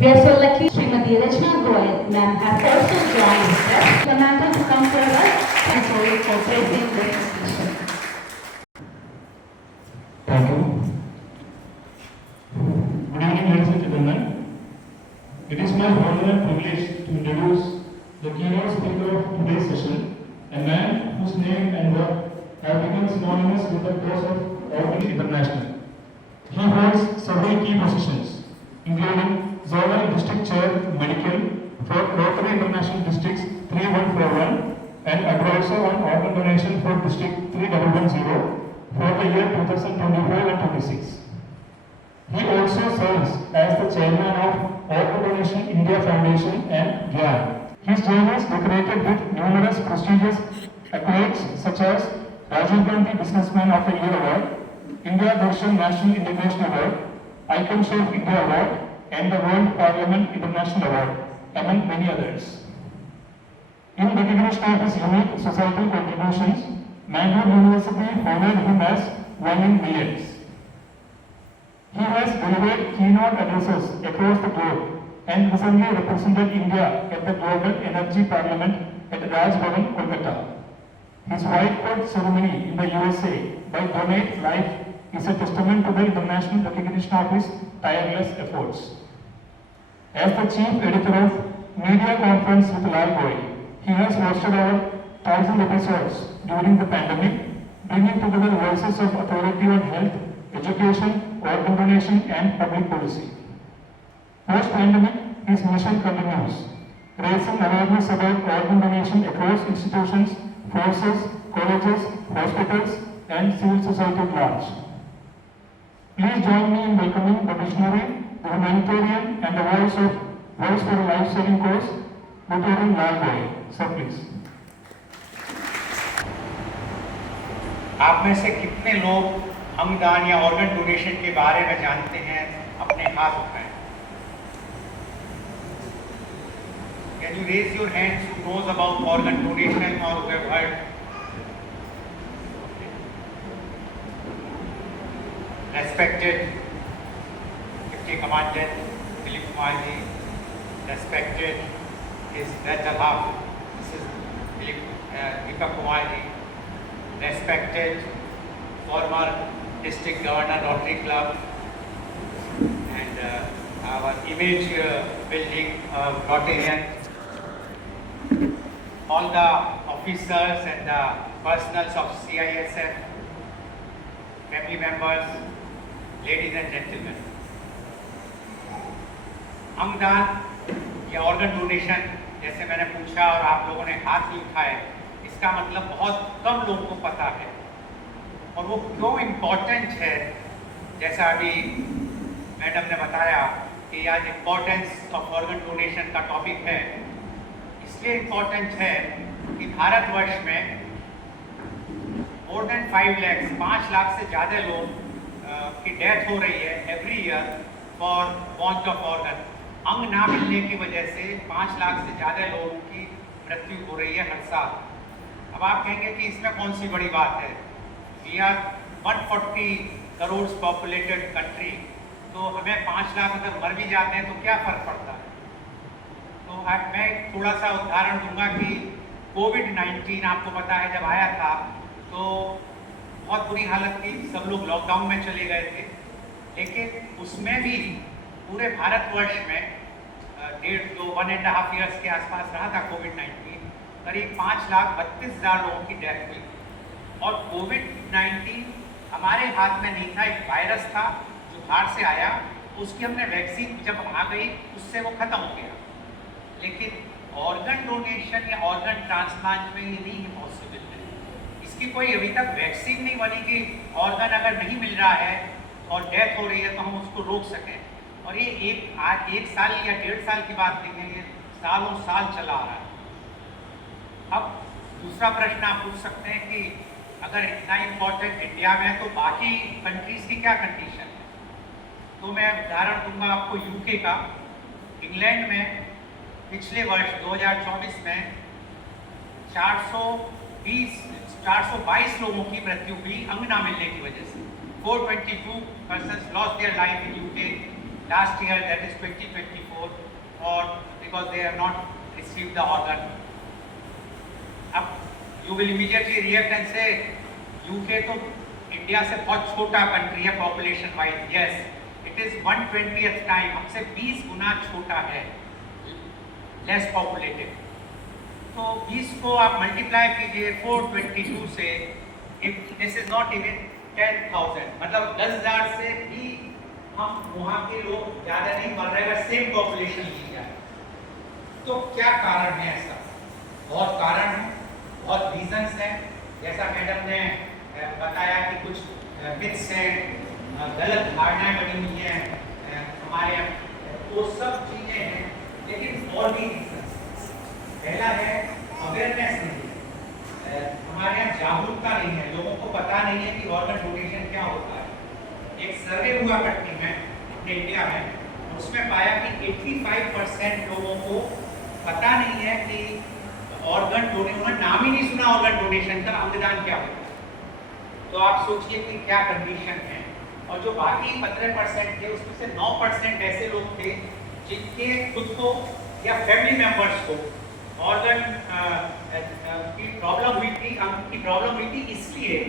We are so lucky Srimati Rachna Goyal ma'am has also joined us. Samantha to come forward and for praising the institution. Thank you. Good evening, ladies and gentlemen. It is my honor and privilege to introduce the keynote speaker of today's session, a man whose name and work have become synonymous with the cause of Organ International. He holds several key positions, including Zonal District Chair Medical for Rotary International Districts 3141 and Advisor on Organ Donation for District 3110 for the year 2025 and 26. He also serves as the chairman of Organ Donation India Foundation and GAN. His journey is decorated with numerous prestigious accolades such as Rajiv Gandhi Businessman of the Year Award, India Darshan National Integration Award, Icon Show of India Award, and the World Parliament International Award, among many others. In recognition of his unique societal contributions, Mangalore University honored him as one in millions. He has delivered keynote addresses across the globe and recently represented India at the Global Energy Parliament at Raj Bhavan, Kolkata. His white coat ceremony in the USA by Donate Life is a testament to the international recognition of his tireless efforts. As the chief editor of Media Conference with Lal Boy, he has hosted over 1,000 episodes during the pandemic, bringing together voices of authority on health, education, organ donation, and public policy. Post-pandemic, his mission continues, raising awareness about organ donation across institutions, forces, colleges, hospitals, and civil society at large. Please join me in welcoming the visionary, the humanitarian, and the voice for a life-saving cause, Dr. Lal Boy. Sir, please. आप में से कितने लोग अंगदान या organ donation के बारे में जानते हैं? अपने हाथ उठाएं। Can you raise your hands who knows about organ donation or who have heard? Respected Deputy Commandant Dilip Kumar ji, respected his better half, Mrs. Deepak Kumar ji, respected former District Governor Rotary Club, and our image building Rotarian, all the officers and the personals of CISF, family members, ladies and gentlemen. अंगदान या organ donation, जैसे मैंने पूछा और आप लोगों ने हाथ भी उठाए, इसका मतलब बहुत कम लोगों को पता है और वो क्यों इम्पोर्टेंट है। जैसा अभी मैडम ने बताया कि आज इम्पोर्टेंस ऑफ ऑर्गन डोनेशन का टॉपिक है, इसलिए इम्पोर्टेंट है कि भारतवर्ष में मोर देन 5 लाख से ज़्यादा लोग की डेथ हो रही है every year for want of organ. अंग ना मिलने की वजह से 5 लाख से ज़्यादा लोगों की मृत्यु हो रही है हर साल। अब आप कहेंगे कि इसमें कौन सी बड़ी बात है? We are 140 crore populated country, तो हमें 5 लाख अगर मर भी जाते हैं तो क्या फ़र्क पड़ता है? तो आज मैं थोड़ा सा उदाहरण दूंगा कि कोविड-19 आपको पता है जब आया था तो बहुत बुरी हालत थी, सब लोग लॉकडाउन में चले गए थे, लेकिन उसमें भी पूरे भारतवर्ष में 1.5 ईयर्स के आसपास रहा था कोविड-19। करीब 5,32,000 लोगों की डेथ हुई और कोविड-19 हमारे हाथ में नहीं था, एक वायरस था जो बाहर से आया, उसकी हमने वैक्सीन जब आ गई उससे वो ख़त्म हो गया। लेकिन ऑर्गन डोनेशन या ऑर्गन ट्रांसप्लांट में ये नहीं पॉसिबल है, इसकी कोई अभी तक वैक्सीन नहीं बनी कि ऑर्गन अगर नहीं मिल रहा है और डेथ हो रही है तो हम उसको रोक सकें। और ये एक साल या 1.5 साल की बात नहीं है, ये सालों साल चला आ रहा है। अब दूसरा प्रश्न आप पूछ सकते हैं कि अगर इतना इम्पोर्टेंट इंडिया में है तो बाकी कंट्रीज़ की क्या कंडीशन है? तो मैं उदाहरण दूंगा आपको यूके का। इंग्लैंड में पिछले वर्ष 2024 में 422 लोगों की मृत्यु हुई अंग ना मिलने की वजह से। 422 persons lost their life in UK last year, that is 2024, or because they have not received the organ. अब you will immediately react and say, UK तो इंडिया से बहुत छोटा कंट्री है population wise. Yes, it is 1/20th time, हमसे 20 गुना छोटा है, less populated. तो 20 को आप मल्टीप्लाई कीजिए 422 से, if this is not even 10,000, मतलब 10,000 से भी हम वहाँ के लोग ज़्यादा नहीं मर रहे अगर सेम पॉपुलेशन ली जाए. तो क्या कारण है ऐसा? बहुत कारण है, बहुत रीजंस हैं. जैसा मैडम ने बताया कि कुछ मिथ्स हैं, गलत धारणाएं बनी हुई हैं हमारे यहाँ, वो सब चीज़ें हैं. लेकिन और भी रीजंस. पहला है अवेयरनेस नहीं है, हमारे यहाँ जागरूकता नहीं है, लोगों को पता नहीं है कि ऑर्गन डोनेशन क्या होता है. एक सर्वे हुआ कंट्री में, अपने इंडिया में, उसमें पाया कि 85% लोगों को पता नहीं है कि ऑर्गन डोनेशन, उन्होंने नाम ही नहीं सुना ऑर्गन डोनेशन का, अंगदान क्या होता है. तो आप सोचिए कि क्या कंडीशन है. और जो बाकी 15% थे उसमें से 9% ऐसे लोग थे जिनके खुद को या फैमिली मेंबर्स को ऑर्गन की प्रॉब्लम हुई थी. उनकी प्रॉब्लम हुई थी इसलिए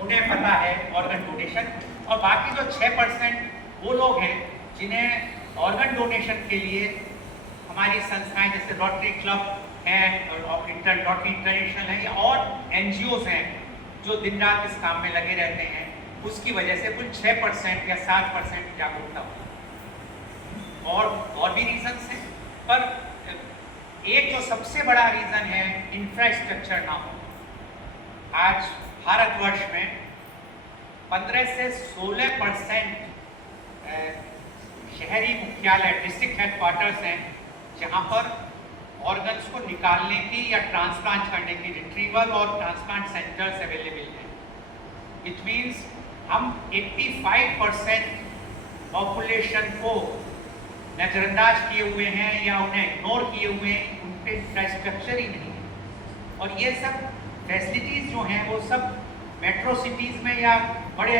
उन्हें पता है ऑर्गन डोनेशन. और बाकी जो 6% वो लोग हैं जिन्हें ऑर्गन डोनेशन के लिए हमारी संस्थाएं जैसे रोटरी क्लब है और रोटरी इंटरनेशनल है और NGOs हैं जो दिन रात इस काम में लगे रहते हैं, उसकी वजह से कुल 6% या 7% जागरूकता हुई. और भी रीजंस हैं, पर एक जो सबसे बड़ा रीजन है इंफ्रास्ट्रक्चर ना हो. आज भारतवर्ष में 15 से 16% शहरी मुख्यालय डिस्ट्रिक्ट हेडक्वार्टर्स हैं जहां पर ऑर्गन्स को निकालने की या ट्रांसप्लांट करने की रिट्रीवल और ट्रांसप्लांट सेंटर्स अवेलेबल हैं. इट मीन्स हम 85% पॉपुलेशन को नज़रअंदाज किए हुए हैं या उन्हें इग्नोर किए हुए हैं, उन पर इंफ्रास्ट्रक्चर ही नहीं है. और ये सब फैसिलिटीज़ जो हैं वो सब मेट्रो सिटीज़ में या बड़े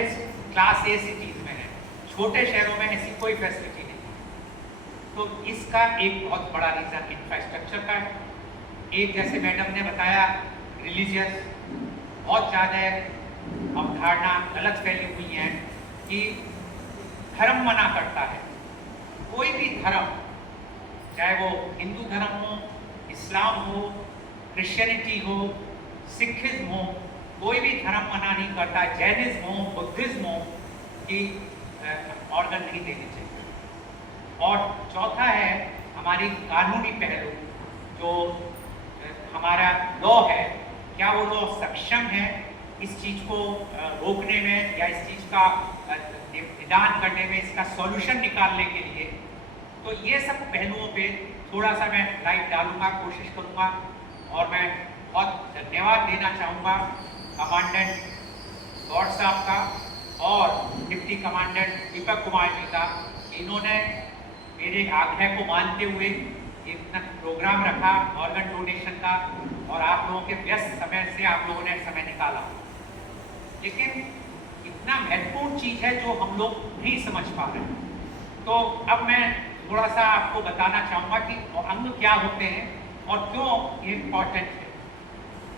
क्लास A सिटीज़ में हैं, छोटे शहरों में ऐसी कोई फैसिलिटी नहीं. तो इसका एक बहुत बड़ा रीज़न इंफ्रास्ट्रक्चर का है. एक जैसे मैडम ने बताया रिलीजियस, बहुत ज़्यादा अवधारणा गलत फैली हुई है कि धर्म मना करता है. कोई भी धर्म, चाहे वो हिंदू धर्म हो, इस्लाम हो, क्रिश्चियनिटी हो, सिखिज्म हो, कोई भी धर्म मना नहीं करता, जैनिज्म हो, बुद्धिज्म हो, कि ऑर्गन नहीं देने चाहिए. और चौथा है हमारी कानूनी पहलू, जो हमारा लॉ है, क्या वो लॉ सक्षम है इस चीज़ को रोकने में या इस चीज़ का निदान करने में, इसका सॉल्यूशन निकालने के लिए. तो ये सब पहलुओं पे थोड़ा सा मैं लाइट डालूंगा, कोशिश करूंगा. और मैं बहुत धन्यवाद देना चाहूँगा कमांडेंट गौड़ साहब का और डिप्टी कमांडेंट दीपक कुमार जी का. इन्होंने मेरे आग्रह को मानते हुए इतना प्रोग्राम रखा ऑर्गन डोनेशन का, और आप लोगों के व्यस्त समय से आप लोगों ने समय निकाला. लेकिन इतना महत्वपूर्ण चीज़ है जो हम लोग नहीं समझ पा रहे हैं. तो अब मैं थोड़ा सा आपको बताना चाहूँगा कि अंग क्या होते हैं और क्यों ये इम्पॉर्टेंट है.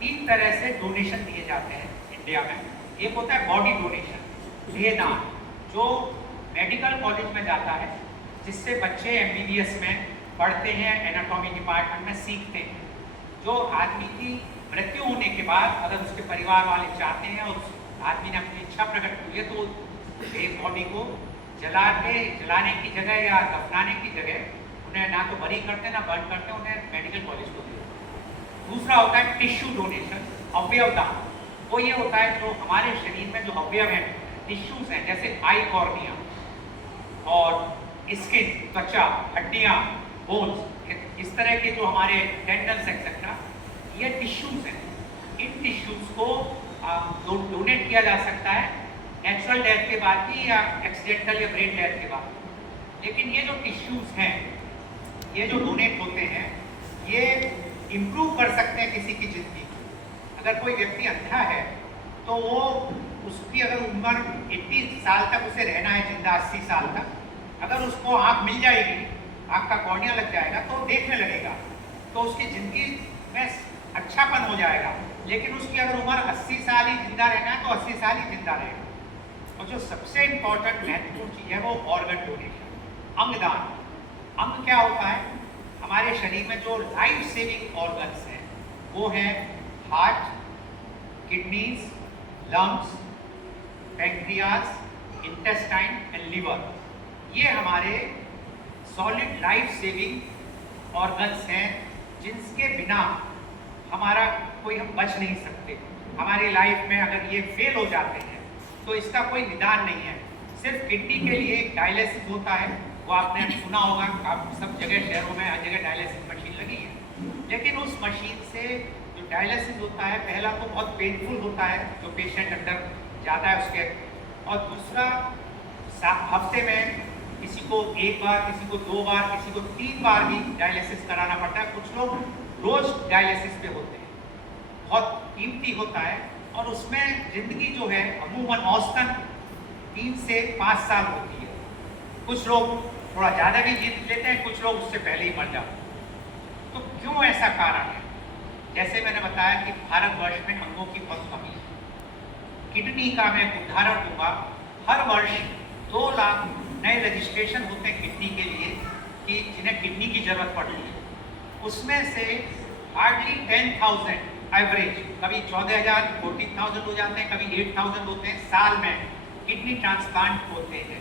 3 तरह से डोनेशन दिए जाते हैं इंडिया में. एक होता है बॉडी डोनेशन, देहदान, जो मेडिकल कॉलेज में जाता है, जिससे बच्चे MBBS में पढ़ते हैं, एनाटॉमी डिपार्टमेंट में सीखते हैं. जो आदमी की मृत्यु होने के बाद अगर उसके परिवार वाले चाहते हैं और उस आदमी ने अपनी इच्छा प्रकट की है तो डेड बॉडी को जलाने की जगह या दफनाने की जगह उन्हें ना तो बरी करते ना बर्न करते, उन्हें मेडिकल कॉलेज को देते. दूसरा होता है टिश्यू डोनेशन, अवयव दान. वो ये होता है जो हमारे शरीर में जो अवयव हैं, टिश्यूज हैं, जैसे आई कॉर्निया और स्किन, त्वचा, हड्डियाँ, बोन्स, इस तरह के जो हमारे टेंडन्स एक्सेट्रा, ये टिश्यूज हैं. इन टिश्यूज को डोनेट किया जा सकता है नेचुरल डेथ के बाद भी या एक्सीडेंटल या ब्रेन डेथ के बाद. लेकिन ये जो टिश्यूज हैं, ये जो डोनेट होते हैं, ये इम्प्रूव कर सकते हैं किसी की ज़िंदगी. अगर कोई व्यक्ति अंधा है तो वो उसकी अगर उम्र 80 साल तक उसे रहना है जिंदा, 80 साल तक, अगर उसको आँख मिल जाएगी, आँख का कॉर्निया लग जाएगा तो देखने लगेगा, तो उसकी ज़िंदगी में अच्छापन हो जाएगा। लेकिन उसकी अगर उम्र 80 साल ही जिंदा रहना है तो 80 साल ही जिंदा रहेगा। और जो सबसे इम्पोर्टेंट महत्वपूर्ण चीज़ है वो ऑर्गन डोनेशन, अंगदान। अंग क्या होता है? हमारे शरीर में जो लाइफ सेविंग ऑर्गन्स हैं वो हैं heart, kidneys, lungs, pancreas, intestine and liver. ये हमारे सॉलिड लाइफ सेविंग ऑर्गन्स हैं जिनके बिना हमारा कोई हम बच नहीं सकते। हमारी लाइफ में अगर ये फेल हो जाते हैं तो इसका कोई निदान नहीं है। सिर्फ किडनी के लिए डायलिसिस होता है, वो आपने सुना होगा, आप सब जगह शहरों में हर जगह डायलिसिस मशीन लगी है। लेकिन उस मशीन से जो डायलिसिस होता है, पहला तो बहुत पेनफुल होता है जो पेशेंट अंदर जाता है उसके, और दूसरा हफ्ते में किसी को 1 बार, किसी को 2 बार, किसी को 3 बार भी डायलिसिस कराना पड़ता है। कुछ लोग रोज डायलिसिस पे होते हैं, बहुत कीमती होता है। और उसमें जिंदगी जो है अमूमन औसतन 3 से 5 साल होती है। कुछ लोग थोड़ा ज़्यादा भी जीत लेते हैं, कुछ लोग उससे पहले ही मर जाते हैं। तो क्यों ऐसा कारण है? जैसे मैंने बताया कि भारतवर्ष में अंगों की बहुत कमी है। किडनी का मैं उदाहरण दूंगा, हर वर्ष 2 लाख नए रजिस्ट्रेशन होते हैं किडनी के लिए कि जिन्हें किडनी की जरूरत पड़ती है। उसमें से हार्डली 10,000 एवरेज, कभी 14,000, 14,000 हो जाते हैं, कभी 8,000 होते हैं साल में किडनी ट्रांसप्लांट होते हैं।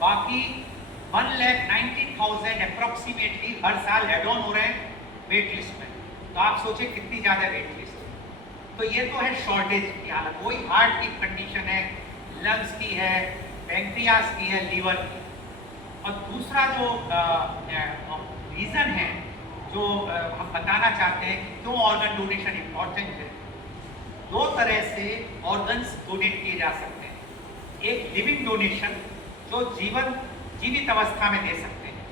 बाकी 1,90,000 अप्रोक्सीमेटली हर साल एड ऑन हो रहे हैं वेट लिस्ट में। तो आप सोचिए कितनी ज़्यादा वेट लिस्ट। तो ये तो है शॉर्टेज की हालत। वही हार्ट की कंडीशन है, लंग्स की है, पैंक्रियास की है, लीवर की। और दूसरा जो रीज़न है जो हम बताना चाहते हैं कि क्यों ऑर्गन डोनेशन इम्पॉर्टेंट है, 2 तरह से ऑर्गन्स डोनेट किए जा सकते हैं। एक लिविंग डोनेशन जो जीवित अवस्था में दे सकते हैं,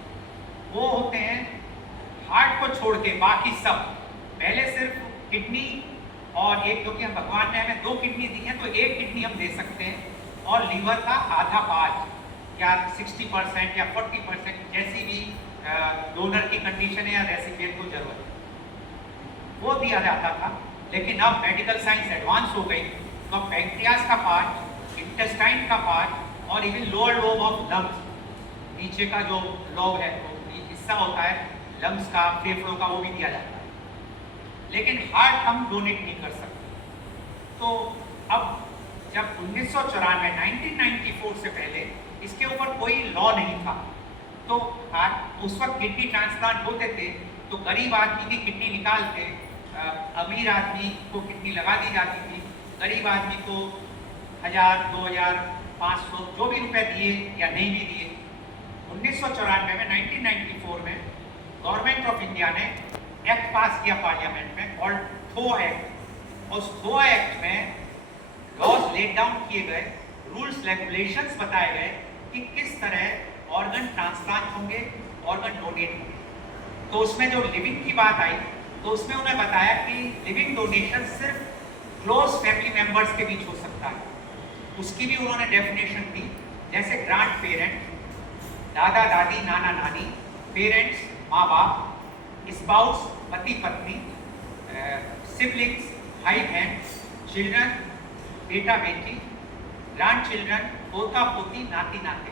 वो होते हैं हार्ट को छोड़ के बाकी सब। पहले सिर्फ किडनी और एक, क्योंकि हम भगवान ने हमें 2 किडनी दी हैं तो 1 किडनी हम दे सकते हैं, और लीवर का आधा पार्ट या 60% या 40% जैसी भी डोनर की कंडीशन है या रेसिपिएंट को जरूरत है वो दिया जाता था। लेकिन अब मेडिकल साइंस एडवांस हो गई तो अब पैंक्रियास का पार्ट, इंटेस्टाइन का पार्ट और even lower lobe of lungs, नीचे का जो लोब है हिस्सा होता है लंग्स का, फेफड़ों का, वो भी दिया जाता है। लेकिन हार्ट हम डोनेट नहीं कर सकते। तो अब जब 1994 1994 से पहले इसके ऊपर कोई लॉ नहीं था, तो उस वक्त किडनी ट्रांसप्लांट होते थे तो गरीब आदमी की किडनी निकाल के अमीर आदमी को किडनी लगा दी जाती थी। गरीब आदमी को 1,000, 2,000, 500 जो भी रुपए दिए या नहीं भी दिए। 1994 में 1994 में गवर्नमेंट ऑफ इंडिया ने एक्ट पास किया पार्लियामेंट में कॉल्ड थो एक्ट। और उस थो एक्ट में लॉज लेड डाउन किए गए, रूल्स रेगुलेशंस बताए गए कि किस तरह ऑर्गन ट्रांसप्लांट होंगे, ऑर्गन डोनेट होंगे। तो उसमें जो लिविंग की बात आई तो उसमें उन्हें बताया कि लिविंग डोनेशन सिर्फ क्लोज फैमिली मेंबर्स के बीच हो सकता है। उसकी भी उन्होंने डेफिनेशन दी, जैसे ग्रैंड पेरेंट, दादा दादी, नाना नानी, पेरेंट्स माँ बाप, स्पाउस पति पत्नी, सिबलिंग्स भाई बहन, चिल्ड्रन बेटा बेटी, ग्रैंड चिल्ड्रन पोता पोती, नाती नाते,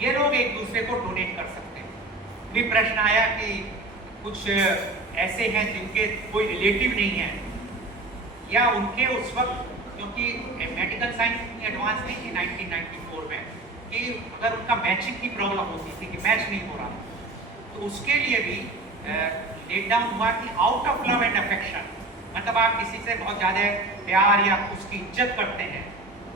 ये लोग एक दूसरे को डोनेट कर सकते हैं। भी प्रश्न आया कि कुछ ऐसे हैं जिनके कोई रिलेटिव नहीं है या उनके उस वक्त, क्योंकि मेडिकल साइंस इतनी एडवांस नहीं थी 1994 में कि अगर उनका मैचिंग की प्रॉब्लम होती थी कि मैच नहीं हो रहा, तो उसके लिए भी लेट डाउन हुआ कि out of love and affection, मतलब आप किसी से बहुत ज़्यादा प्यार या उसकी इज्जत करते हैं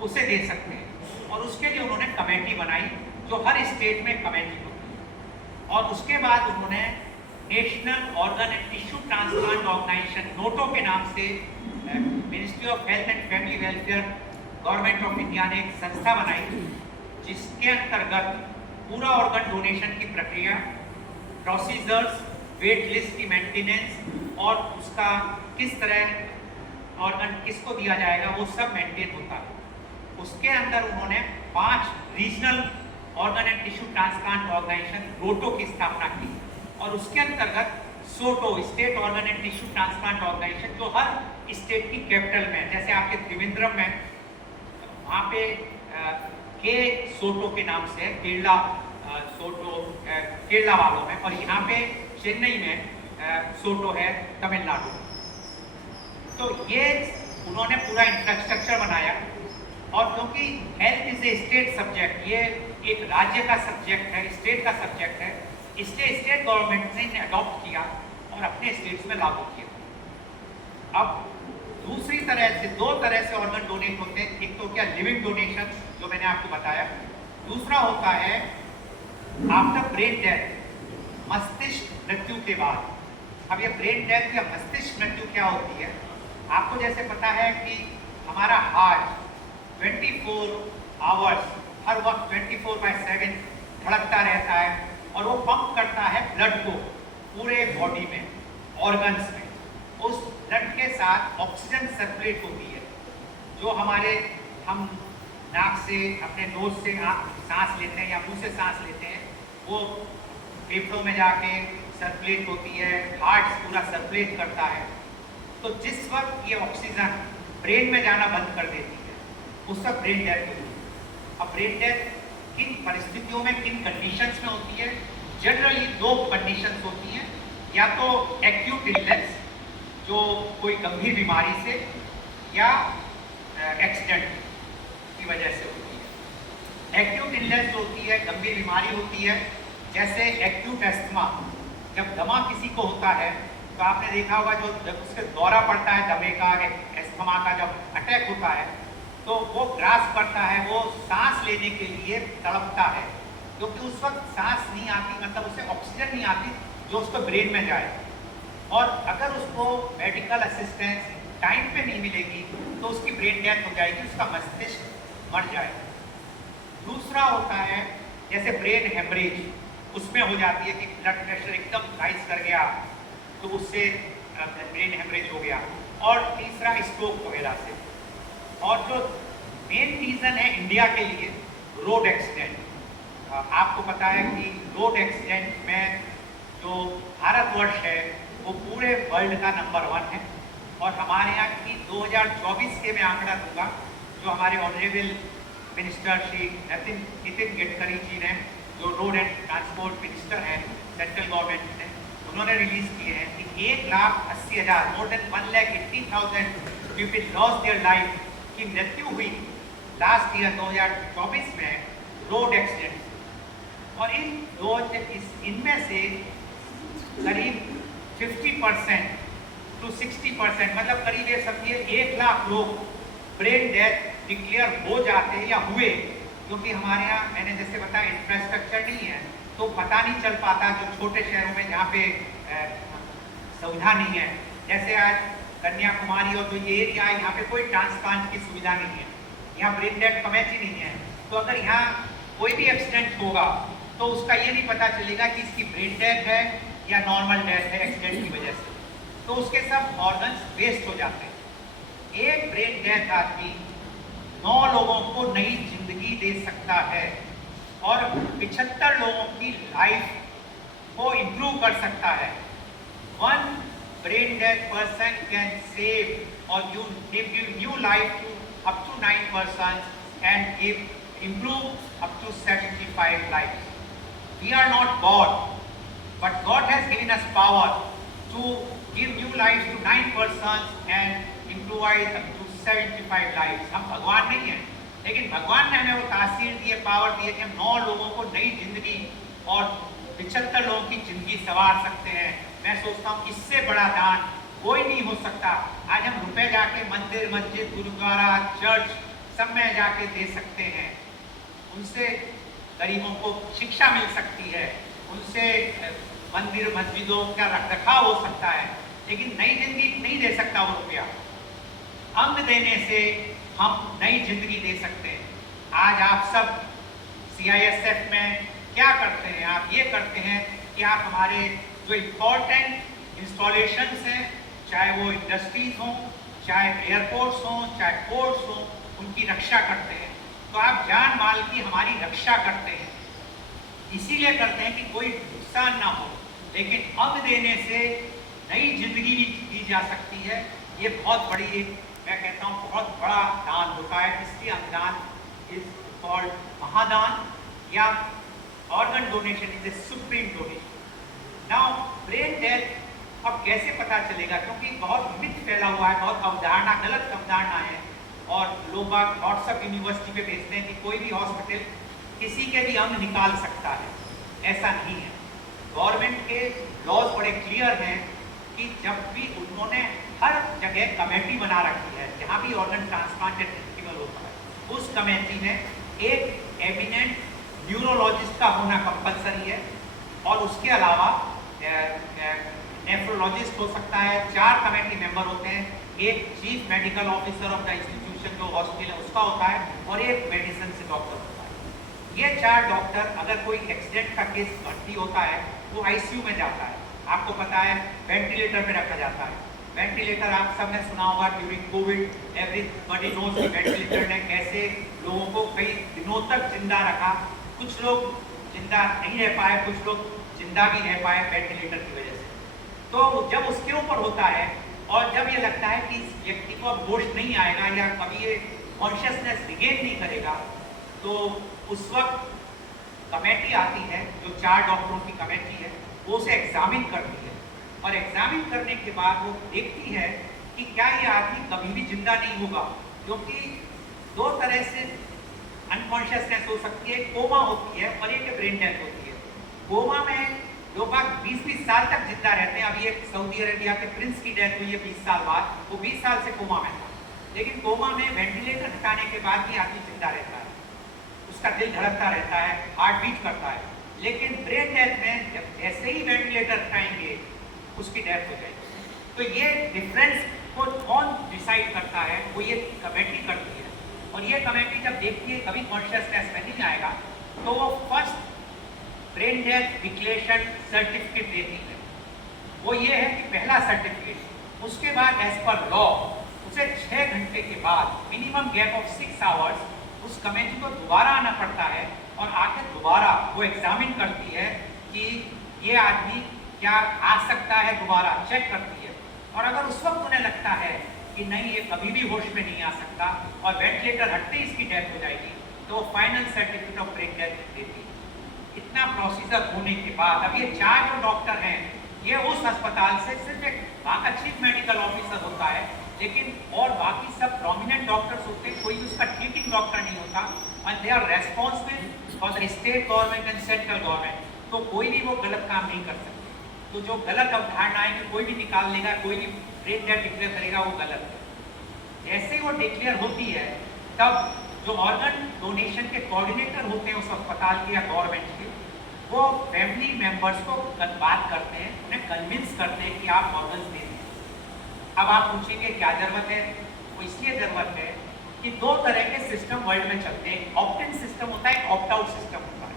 उसे दे सकते हैं। और उसके लिए उन्होंने कमेटी बनाई जो हर स्टेट में कमेटी होती है। और उसके बाद उन्होंने national organ and tissue transplant organization NOTTO के नाम से ministry of health and family welfare government of India ने एक संस्था बनाई जिसके अंतर्गत पूरा ऑर्गन डोनेशन की प्रक्रिया, प्रोसीजर्स, वेट लिस्ट की मेंटेनेंस और उसका किस तरह ऑर्गन किसको दिया जाएगा वो सब मेंटेन होता है। उसके अंदर उन्होंने 5 regional organ and tissue transplant organisation ROTTO की स्थापना की और उसके अंतर्गत SOTTO state organ and tissue transplant organisation जो हर स्टेट की कैपिटल में, जैसे आपके त्रिवेंद्रम में वहाँ पे के सोटो के नाम से केरला सोटो केरला वालों में, और यहाँ पे चेन्नई में सोटो है तमिलनाडु। तो ये उन्होंने पूरा इंफ्रास्ट्रक्चर बनाया, और क्योंकि health is a state subject, ये एक राज्य का सब्जेक्ट है, स्टेट का सब्जेक्ट है, इसलिए स्टेट गवर्नमेंट ने अडॉप्ट किया और अपने स्टेट्स में लागू किया। अब दूसरी तरह से दो तरह से ऑर्गन डोनेट होते हैं, एक तो क्या लिविंग डोनेशन जो मैंने आपको बताया, दूसरा होता है आफ्टर ब्रेन डेथ, मस्तिष्क मृत्यु के बाद। अब ये ब्रेन डेथ या मस्तिष्क मृत्यु क्या होती है, आपको जैसे पता है कि हमारा हार्ट 24 आवर्स हर वक्त 24/7 धड़कता रहता है और वो पंप करता है ब्लड को पूरे बॉडी में, ऑर्गन्स में। उस ब्लड के साथ ऑक्सीजन सर्कुलेट होती है, जो हम नाक से, अपने नोज से सांस लेते हैं या मुंह से सांस लेते हैं, वो फेफड़ों में जाके सर्कुलेट होती है, हार्ट पूरा सर्कुलेट करता है। तो जिस वक्त ये ऑक्सीजन ब्रेन में जाना बंद कर देती है, उस वक्त ब्रेन डेथ होती है। अब ब्रेन डेथ किन परिस्थितियों में, किन कंडीशंस में होती है? जनरली दो कंडीशंस होती हैं, या तो एक्यूट इलनेस जो कोई गंभीर बीमारी से, या एक्सीडेंट की वजह से होती है। एक्यूट इलनेस जो होती है, गंभीर बीमारी होती है, जैसे एक्यूट एस्थमा, जब दमा किसी को होता है तो आपने देखा होगा जो जब उसके दौरा पड़ता है दमे का, एस्थमा का जब अटैक होता है तो वो ग्रास करता है, वो सांस लेने के लिए तड़पता है, क्योंकि उस वक्त सांस नहीं आती, मतलब उसे ऑक्सीजन नहीं आती जो उसको ब्रेन में जाए। और अगर उसको मेडिकल असिस्टेंस टाइम पे नहीं मिलेगी तो उसकी ब्रेन डेथ हो जाएगी, उसका मस्तिष्क मर जाएगा। दूसरा होता है जैसे ब्रेन हेमरेज, उसमें हो जाती है कि ब्लड प्रेशर एकदम राइज कर गया तो उससे ब्रेन हेमरेज हो गया। और तीसरा स्ट्रोक वगैरह से। और जो मेन रीज़न है इंडिया के लिए, रोड एक्सीडेंट। आपको पता है कि रोड एक्सीडेंट में जो भारतवर्ष है वो पूरे वर्ल्ड का नंबर 1 है। और हमारे यहाँ की 2024 के मैं आंकड़ा दूंगा, जो हमारे ऑनरेबल मिनिस्टर श्री नितिन गडकरी जी ने, जो रोड एंड ट्रांसपोर्ट मिनिस्टर हैं सेंट्रल गवर्नमेंट ने, उन्होंने रिलीज किए हैं कि 1,80,000 more than 1,80,000 people lost their life की मृत्यु हुई लास्ट ईयर 2024 में रोड एक्सीडेंट। और इनमें से करीब 50% to 60%, मतलब करीब ये समझिए 1 लाख लोग ब्रेन डेथ डिक्लेयर हो जाते हैं या हुए, क्योंकि हमारे यहाँ मैंने जैसे बताया इंफ्रास्ट्रक्चर नहीं है तो पता नहीं चल पाता, जो छोटे शहरों में जहाँ पे सुविधा नहीं है, जैसे आज कन्याकुमारी और जो ये एरिया है यहाँ पे कोई ट्रांसप्लांट की सुविधा नहीं है, यहाँ ब्रेन डेथ कमेज ही नहीं है। तो अगर यहाँ कोई भी एक्सीडेंट होगा तो उसका ये नहीं पता चलेगा कि इसकी ब्रेन डेथ है या नॉर्मल डेथ है एक्सीडेंट की वजह से, तो उसके सब ऑर्गन्स वेस्ट हो जाते हैं। एक ब्रेन डेथ आदमी 9 लोगों को नई जिंदगी दे सकता है और 75 लोगों की लाइफ को इम्प्रूव कर सकता है। 1 brain dead person can save or give new life to up to 9 persons and improve up to 75 lives. We are not God, but God has given us power to give new life to 9 persons and improve up to 75 lives. हम भगवान नहीं हैं, लेकिन भगवान ने हमें वो तासीर दी है, पावर दी है कि हम 9 लोगों को नई जिंदगी और 75 लोगों की जिंदगी संवार सकते हैं। मैं सोचता हूँ इससे बड़ा दान कोई नहीं हो सकता। आज हम रुपए जाके मंदिर, मस्जिद, गुरुद्वारा, चर्च सब में जाके दे सकते हैं, उनसे गरीबों को शिक्षा मिल सकती है, उनसे मंदिर मस्जिदों का रखरखाव हो सकता है, लेकिन नई जिंदगी नहीं दे सकता वो रुपया। अंग देने से हम नई जिंदगी दे सकते हैं। आज आप सब CISF में क्या करते हैं? आप ये करते हैं कि आप हमारे जो इम्पोर्टेंट इंस्टॉलेशंस हैं, चाहे वो इंडस्ट्रीज हों, चाहे एयरपोर्ट्स हों, चाहे पोर्ट्स हों, उनकी रक्षा करते हैं। तो आप जान माल की हमारी रक्षा करते हैं। इसीलिए करते हैं कि कोई नुकसान ना हो, लेकिन अंग देने से नई जिंदगी दी जा सकती है। ये बहुत बड़ी, मैं कहता हूँ बहुत बड़ा दान होता है, इसलिए अंगदान इज कॉल्ड महादान या organ donation is a supreme donation. Now brain death अब कैसे पता चलेगा, क्योंकि बहुत मिथ फैला हुआ है, बहुत अवधारणा, गलत अवधारणा है, और लोग व्हाट्सएप यूनिवर्सिटी पे भेजते हैं कि कोई भी हॉस्पिटल किसी के भी अंग निकाल सकता है। ऐसा नहीं है। गवर्नमेंट के लॉज बड़े क्लियर हैं कि जब भी उन्होंने हर जगह कमेटी बना रखी है जहाँ भी ऑर्गन ट्रांसप्लांटेड फेस्टिवल होता है, उस कमेटी में एक एमिनेंट न्यूरोलॉजिस्ट का होना कंपलसरी है, और उसके अलावा नेफ्रोलॉजिस्ट हो सकता है। 4 कमेटी मेंबर होते हैं, एक chief medical officer of the institution जो हॉस्पिटल है उसका होता है, और एक मेडिसिन से डॉक्टर होता है। ये 4 डॉक्टर, अगर कोई एक्सीडेंट का केस भर्ती होता है वो आईसीयू में जाता है, आपको पता है वेंटिलेटर पे रखा जाता है। वेंटिलेटर आप सब ने सुना होगा, ड्यूरिंग कोविड एवरीबॉडी नोज कि वेंटिलेटर ने कैसे लोगों को कई दिनों तक जिंदा रखा। कुछ लोग जिंदा नहीं रह पाए, कुछ लोग जिंदा भी रह पाए वेंटिलेटर की वजह से। तो जब उसके ऊपर होता है और जब ये लगता है कि इस व्यक्ति को अब होश नहीं आएगा या कभी ये कॉन्शियसनेस रिगेन नहीं करेगा, तो उस वक्त कमेटी आती है, जो 4 डॉक्टरों की कमेटी है, वो उसे एग्जामिन करती है, और एग्जामिन करने के बाद वो देखती है कि क्या ये आदमी कभी भी जिंदा नहीं होगा, क्योंकि 2 तरह से अनकॉन्शियसनेस हो सकती है, कोमा होती है और एक ब्रेन डेथ होती है। कोमा में लोग 20-20 साल तक जिंदा रहते हैं। अभी एक सऊदी अरेबिया के प्रिंस की डेथ हुई है 20 साल बाद, वो 20 साल से कोमा में था, लेकिन कोमा में वेंटिलेटर हटाने के बाद भी आदमी जिंदा रहता है, उसका दिल धड़कता रहता है, हार्ट बीट करता है। लेकिन ब्रेन डेथ में जब जैसे ही वेंटिलेटर हटाएंगे उसकी डेथ हो जाएगी। तो ये डिफरेंस को कौन डिसाइड करता है, वो ये कमेटी करती है, और ये कमेटी जब देखती है कभी कॉन्शियसनेस में नहीं आएगा, तो वो first brain death declaration certificate देती है। वो ये है कि पहला सर्टिफिकेट, उसके बाद एज पर लॉ उसे 6 घंटे के बाद मिनिमम गैप ऑफ 6 आवर्स उस कमेटी को दोबारा आना पड़ता है, और आके दोबारा वो एग्जामिन करती है कि ये आदमी क्या आ सकता है, दोबारा चेक करती है। और अगर उस वक्त उन्हें लगता है कि नहीं ये कभी भी होश में नहीं आ सकता और वेंटिलेटर हटते ही इसकी डेथ हो जाएगी, तो वो final certificate of brain death देती है। इतना प्रोसीजर होने के बाद अब ये 4 जो डॉक्टर हैं, ये उस अस्पताल से सिर्फ एक वहाँ का चीफ मेडिकल ऑफिसर होता है, लेकिन और बाकी सब प्रोमिनेंट डॉक्टर्स होते हैं, कोई उसका ट्रीटिंग डॉक्टर नहीं होता, and they are responsible for the state government and central government. तो कोई भी वो गलत काम नहीं कर सकते। तो जो गलत अवधारणा है कि कोई भी निकाल लेगा, कोई भी ब्रेन डेथ डिक्लेयर करेगा, वो गलत है। जैसे ही वो डिक्लेयर होती है, तब जो ऑर्गन डोनेशन के कोऑर्डिनेटर होते हैं उस अस्पताल के या गवर्नमेंट के, वो फैमिली मेंबर्स को बात करते हैं, उन्हें कन्विंस करते हैं कि आप ऑर्गन्स दे दें। अब आप पूछेंगे क्या जरूरत है? वो इसलिए जरूरत है कि 2 तरह के सिस्टम वर्ल्ड में चलते हैं। ऑप्ट इन सिस्टम होता है, ऑप्ट आउट सिस्टम होता है।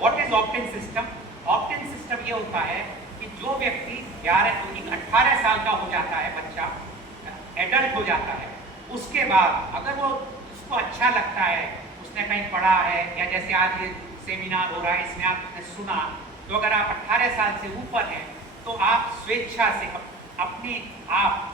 What is opt in system? Opt in system ये होता है कि जो व्यक्ति 18 साल का हो जाता है, बच्चा एडल्ट हो जाता है, उसके बाद अगर वो उसको अच्छा लगता है, उसने कहीं पढ़ा है, या जैसे आज ये सेमिनार हो रहा है इसमें आपने सुना, तो अगर आप 18 साल से ऊपर हैं तो आप स्वेच्छा से अपने आप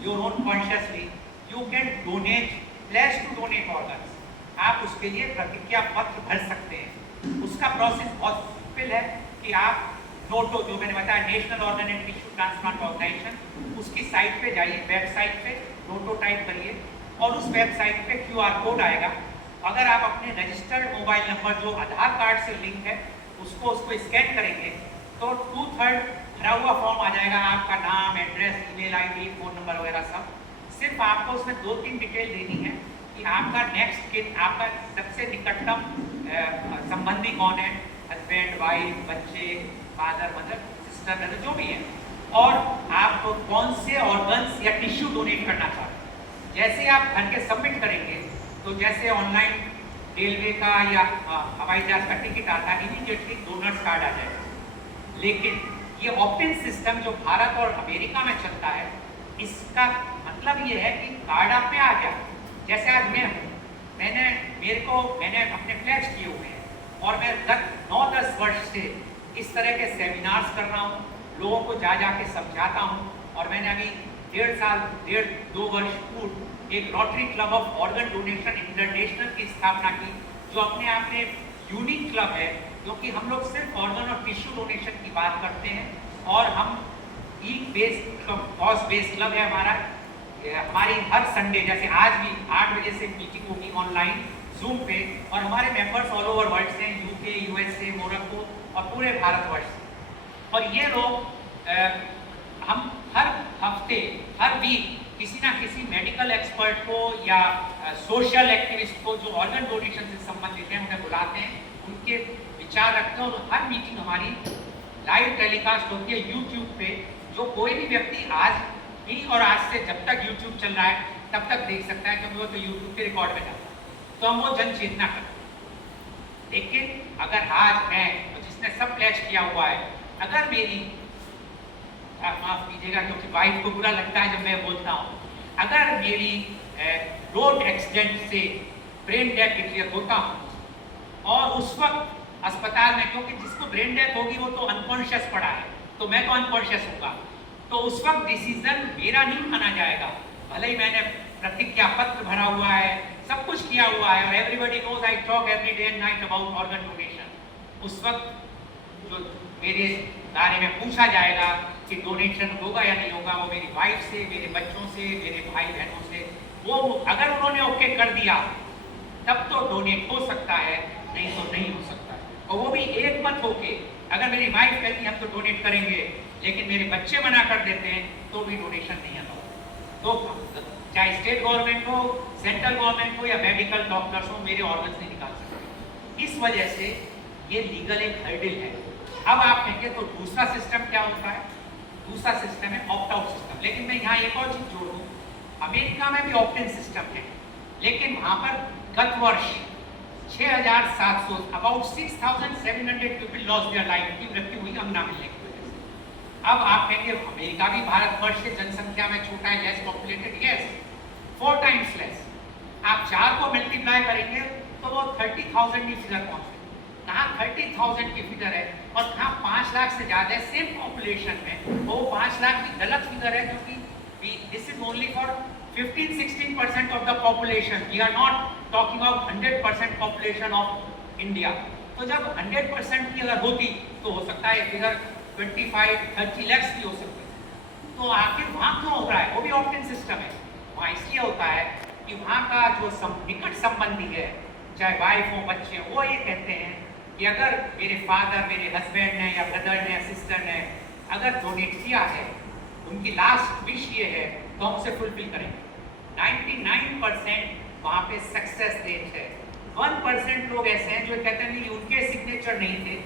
your own consciously you can donate, place to donate organs. आप उसके लिए प्रतिज्ञा पत्र भर सकते हैं। उसका प्रोसेस बहुत सिंपल है कि आप नोटो, जो मैंने बताया national organ and tissue transplant organisation, उसकी साइट पे जाइए, वेबसाइट पे नोटो टाइप करिए, और उस वेबसाइट पे QR कोड आएगा। अगर आप अपने रजिस्टर्ड मोबाइल नंबर जो आधार कार्ड से लिंक है उसको स्कैन करेंगे, तो 2/3 भरा हुआ फॉर्म आ जाएगा, आपका नाम, address, email ID, phone number वगैरह सब। सिर्फ आपको उसमें 2-3 डिटेल देनी है कि आपका नेक्स्ट किन, आपका सबसे निकटतम संबंधी कौन है, हस्बैंड, वाइफ, बच्चे, फादर, मदर, सिस्टर, ब्रदर, जो भी है, और आप कौन से ऑर्गन्स या टिश्यू डोनेट करना चाहते हैं। जैसे आप भर के सबमिट करेंगे, तो जैसे ऑनलाइन रेलवे का या हवाई जहाज का टिकट आता है, इमीडिएटली डोनर्स कार्ड आ जाएगा। लेकिन ये ऑप्ट इन सिस्टम जो भारत और अमेरिका में चलता है, इसका मतलब ये है कि कार्ड आप में आ गया। जैसे आज मैं हूँ, मैंने अपने प्लेज किए हुए हैं, और मैं गत 9-10 वर्ष से इस तरह के सेमिनार्स कर रहा हूँ, लोगों को जा के समझाता हूँ। और मैंने अभी 1.5-2 वर्ष पूर्व एक rotary club of organ donation international की स्थापना की, जो अपने आप में यूनिक क्लब है, क्योंकि हम लोग सिर्फ ऑर्गन और टिश्यू डोनेशन की बात करते हैं। और हम बेस्ड कॉज बेस्ड क्लब है हमारा। हमारी हर संडे, जैसे आज भी 8 बजे से मीटिंग होगी ऑनलाइन जूम पे, और हमारे मेंबर्स ऑल ओवर वर्ल्ड से, यूके, यूएसए, मोरक्को और पूरे भारतवर्ष से। और ये लोग हम हर हफ्ते, हर वीक किसी ना किसी मेडिकल एक्सपर्ट को या सोशल एक्टिविस्ट को जो ऑर्गन डोनेशन से संबंधित हैं, उन्हें बुलाते हैं, उनके विचार रखते हैं। और हर मीटिंग हमारी लाइव टेलीकास्ट होती है यूट्यूब पे, जो कोई भी व्यक्ति आज भी और आज से जब तक यूट्यूब चल रहा है तब तक देख सकता है, क्योंकि वो तो यूट्यूब के रिकॉर्ड में जाता है। तो हम वो जन चेतना करते हैं। लेकिन अगर आज मैं, जिसने सब प्लेज किया हुआ है, अगर मेरी, माफ कीजिएगा क्योंकि वाइफ को बुरा लगता है जब मैं बोलता हूँ, अगर मेरी रोड एक्सीडेंट से ब्रेन डेथ डिक्लेयर होता हूँ और उस वक्त अस्पताल में, क्योंकि जिसको ब्रेन डेथ होगी वो तो अनकॉन्शियस पड़ा है, तो मैं तो अनकॉन्शियस होगा, तो उस वक्त डिसीजन मेरा नहीं माना जाएगा। भले ही मैंने प्रतिज्ञा पत्र भरा हुआ है, सब कुछ किया हुआ है, और everybody knows I talk every day and night about organ donation. उस वक्त जो मेरे बारे में पूछा जाएगा कि डोनेशन होगा या नहीं होगा, वो मेरी वाइफ से, मेरे बच्चों से, मेरे भाई बहनों से, वो अगर उन्होंने ओके कर दिया तब तो डोनेट हो सकता है, नहीं तो नहीं हो सकता है। और वो भी एक मत होके, अगर मेरी वाइफ कहती हम तो डोनेट करेंगे, लेकिन मेरे बच्चे मना कर देते हैं, तो भी डोनेशन नहीं आता। तो चाहे स्टेट गवर्नमेंट हो, सेंट्रल गवर्नमेंट हो या मेडिकल डॉक्टर्स हो, मेरे ऑर्गन्स नहीं निकाल सकते। इस वजह से ये लीगल एक हर्डिल है। अब आप कहेंगे तो दूसरा सिस्टम क्या होता है? दूसरा सिस्टम है ऑप्ट आउट सिस्टम। लेकिन मैं यहाँ एक और चीज जोड़ दूँ, अमेरिका में भी ऑप्ट इन सिस्टम है, लेकिन वहाँ पर गत वर्ष 6,700 about 6,700 people lost their life की मृत्यु हुई अंग मिलने की वजह से। अब आप कहेंगे अमेरिका भी भारतवर्ष से जनसंख्या में छोटा है, less populated, yes, 4 times less. आप 4 को मल्टीप्लाई करेंगे तो वो 30,000 की फिगर पहुंचे। कहाँ 30,000 की फिगर है और कहाँ 5 लाख से ज्यादा है सेम पॉपुलेशन में। वो 5 लाख की गलत फिगर है, क्योंकि this is only for 15-16% of the population. We are not talking of 100% population of India. तो जब 100% की अगर होती तो हो सकता है फिगर 25-30 लाख की हो सकती है। तो आखिर वहाँ क्यों हो रहा है? वो भी ऑप्ट इन सिस्टम है। वहाँ इसलिए होता है कि वहाँ का जो निकट संबंधी है, चाहे वाइफ हो, बच्चे हो, वो ये कहते हैं कि अगर मेरे फादर, मेरे हस्बैंड ने या ब्रदर ने या सिस्टर ने अगर डोनेट किया है, उनकी लास्ट विश ये है, तो हम उसे फुलफिल करेंगे। 99% वहाँ पे सक्सेस रेट है। 1% लोग ऐसे हैं जो कहते हैं नहीं, उनके सिग्नेचर नहीं थे,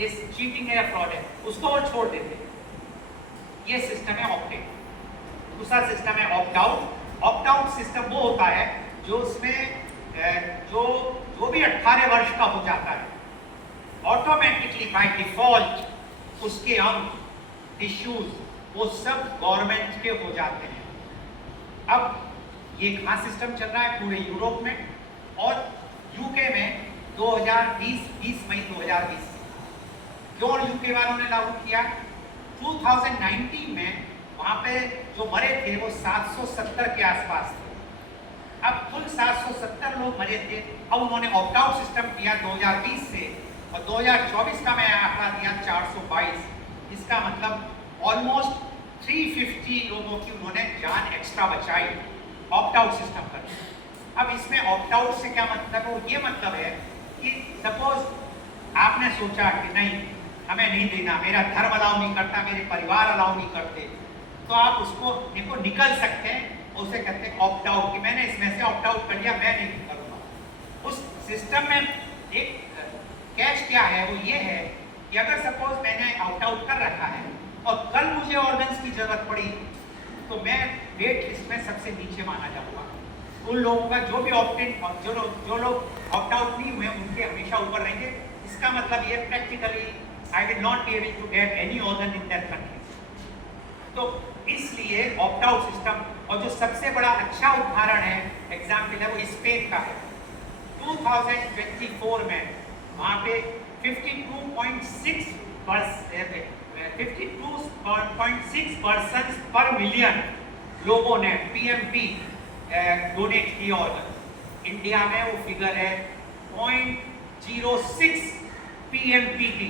ये चीटिंग है या फ्रॉड है, उसको वो छोड़ देते। ये सिस्टम है ऑप्ट इन। दूसरा सिस्टम है opt out. Opt out system वो होता है जो उसमें जो भी 18 वर्ष का हो जाता है, ऑटोमेटिकली बाय डिफॉल्ट उसके अंग, टिश्यूज, वो सब गवर्नमेंट के हो जाते हैं। अब ये कहाँ सिस्टम चल रहा है? पूरे यूरोप में और यूके में 2020 मई 2020। क्यों यूके वालों ने लागू किया? 2019 में वहाँ पे जो मरे थे वो 770 के आसपास थे। अब कुल 770 लोग मरे थे। अब उन्होंने ऑप्ट आउट सिस्टम किया 2020 से, और 2024 का मैं आंकड़ा दिया 422। इसका मतलब ऑलमोस्ट 350 लोगों की उन्होंने जान एक्स्ट्रा बचाई ऑप्ट आउट सिस्टम पर। अब इसमें ऑप्ट आउट से क्या मतलब है? वो ये मतलब है कि सपोज आपने सोचा कि नहीं, हमें नहीं देना, मेरा धर्म अलाउ नहीं करता, मेरे परिवार अलाउ नहीं करते, तो आप उसको निकल सकते हैं। उसे कहते हैं ऑप्ट आउट, कि मैंने इसमें से ऑप्ट आउट कर लिया, मैं नहीं करूँगा। उस सिस्टम में एक कैच क्या है? वो ये है कि अगर सपोज मैंने ऑप्ट आउट कर रखा है और कल मुझे ऑर्गन्स की जरूरत पड़ी, तो मैं वेट लिस्ट में सबसे नीचे माना जाऊंगा। उन लोगों का जो भी ऑप्ट इन, जो लोग ऑप्ट आउट नहीं हुए, उनके हमेशा ऊपर रहेंगे। इसका मतलब ये practically I will not be able to get any organ in that country. तो इसलिए ऑप्ट आउट सिस्टम, और जो सबसे बड़ा अच्छा उदाहरण है, एग्जाम्पल है, वो स्पेन का है। 2024 में वहाँ पे 52.6 पर्सन पर मिलियन लोगों ने PMP डोनेट किए ऑर्गन। इंडिया में वो फिगर है 0.06 PMPT।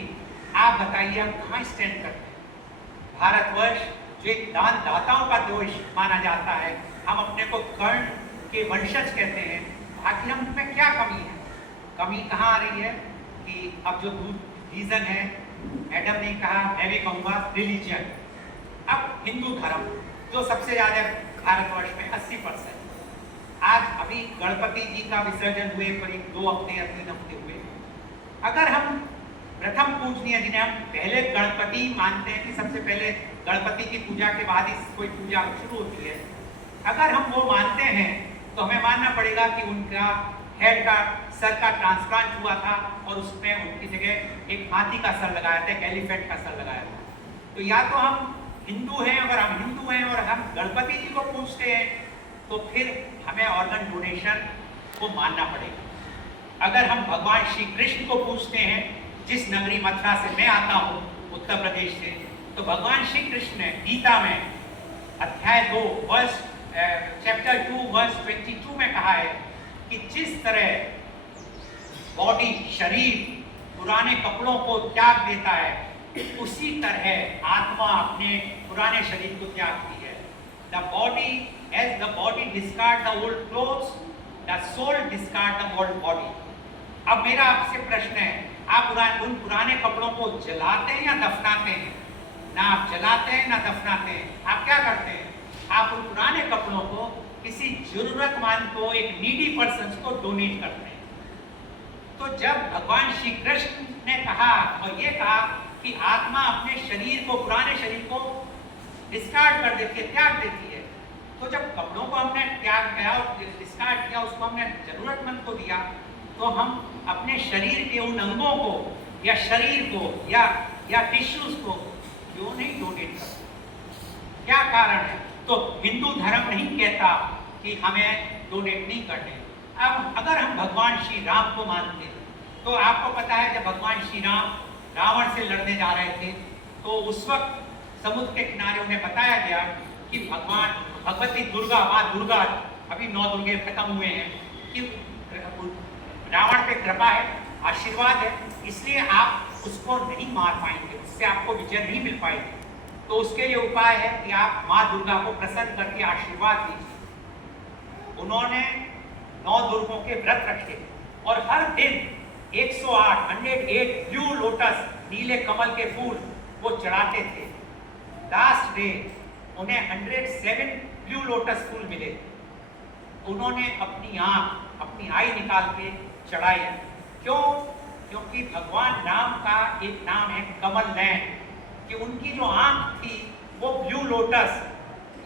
आप बताइए हम कहाँ स्टैंड करते हैं? भारतवर्ष जो एक दान दाताओं का देश माना जाता है, हम अपने को कर्ण के वंशज कहते हैं, आखिर हम में क्या कमी है? कमी कहाँ आ रही है कि अब जो रीजन है, एडम ने कहा, मैं भी कहूँगा रिलीजन। अब हिंदू धर्म जो सबसे ज़्यादा भारतवर्ष में 80%। आज अभी गणपति जी का विसर्जन हुए करीब 2 हफ्ते या 3 हफ्ते हुए। अगर हम प्रथम पूजनीय जिन्हें हम पहले गणपति मानते हैं कि सबसे पहले गणपति की पूजा के बाद ही कोई पूजा शुरू होती है, अगर हम वो मानते हैं तो हमें मानना पड़ेगा कि उनका हेड का सर का ट्रांसप्लांट हुआ था और उसमें उनकी जगह एक हाथी का सर लगाया था, एक एलिफेंट का सर लगाया था। तो या तो हम हिंदू हैं, अगर हम हिंदू हैं और हम गणपति जी को पूजते हैं तो फिर हमें ऑर्गन डोनेशन को मानना पड़ेगा। अगर हम भगवान श्री कृष्ण को पूजते हैं, जिस नगरी मथुरा से मैं आता हूँ उत्तर प्रदेश से, तो भगवान श्री कृष्ण ने गीता में अध्याय 2 वर्स चैप्टर 2 वर्स 22 में कहा है कि जिस तरह बॉडी शरीर पुराने कपड़ों को त्याग देता है, उसी तरह आत्मा अपने पुराने शरीर को त्यागती है। The body as the body discard the old clothes, the soul discard the old body. अब मेरा आपसे प्रश्न है, आप उन पुराने कपड़ों को जलाते हैं या दफनाते हैं? ना आप जलाते हैं ना दफनाते हैं। आप क्या करते हैं? आप उन पुराने कपड़ों को किसी जरूरतमंद को, एक नीडी पर्सन को डोनेट करते हैं। तो जब भगवान श्री कृष्ण ने कहा और ये कहा कि आत्मा अपने शरीर को, पुराने शरीर को डिस्कार्ड कर देती है, त्याग देती है, तो जब कपड़ों को हमने त्याग किया और डिस्कार्ड किया, उसको हमने जरूरतमंद को दिया, तो हम अपने शरीर के उन अंगों को या शरीर को या टिश्यूज को क्यों नहीं डोनेट करते? क्या कारण है? तो हिंदू धर्म नहीं कहता कि हमें डोनेट नहीं करने। अब अगर हम भगवान श्री राम को मानते हैं, तो आपको पता है जब भगवान श्री राम रावण से लड़ने जा रहे थे, तो उस वक्त समुद्र के किनारे उन्हें बताया गया कि भगवती दुर्गा, माँ दुर्गा, अभी 9 दुर्गे खत्म हुए हैं, कि रावण पे कृपा है, आशीर्वाद है, इसलिए आप उसको नहीं मार पाएंगे, उससे आपको विजय नहीं मिल पाएगी। तो उसके लिए उपाय है कि आप माँ दुर्गा को प्रसन्न करके आशीर्वाद दीजिए। उन्होंने 9 दुर्गों के व्रत रखे और हर दिन 108 ब्लू लोटस, नीले कमल के फूल वो चढ़ाते थे। लास्ट डे उन्हें 107 ब्लू लोटस फूल मिले। उन्होंने अपनी आई निकाल के चढ़ाई। क्यों? क्योंकि भगवान राम का एक नाम है कमल नयन, कि उनकी जो आंख थी वो ब्लू लोटस,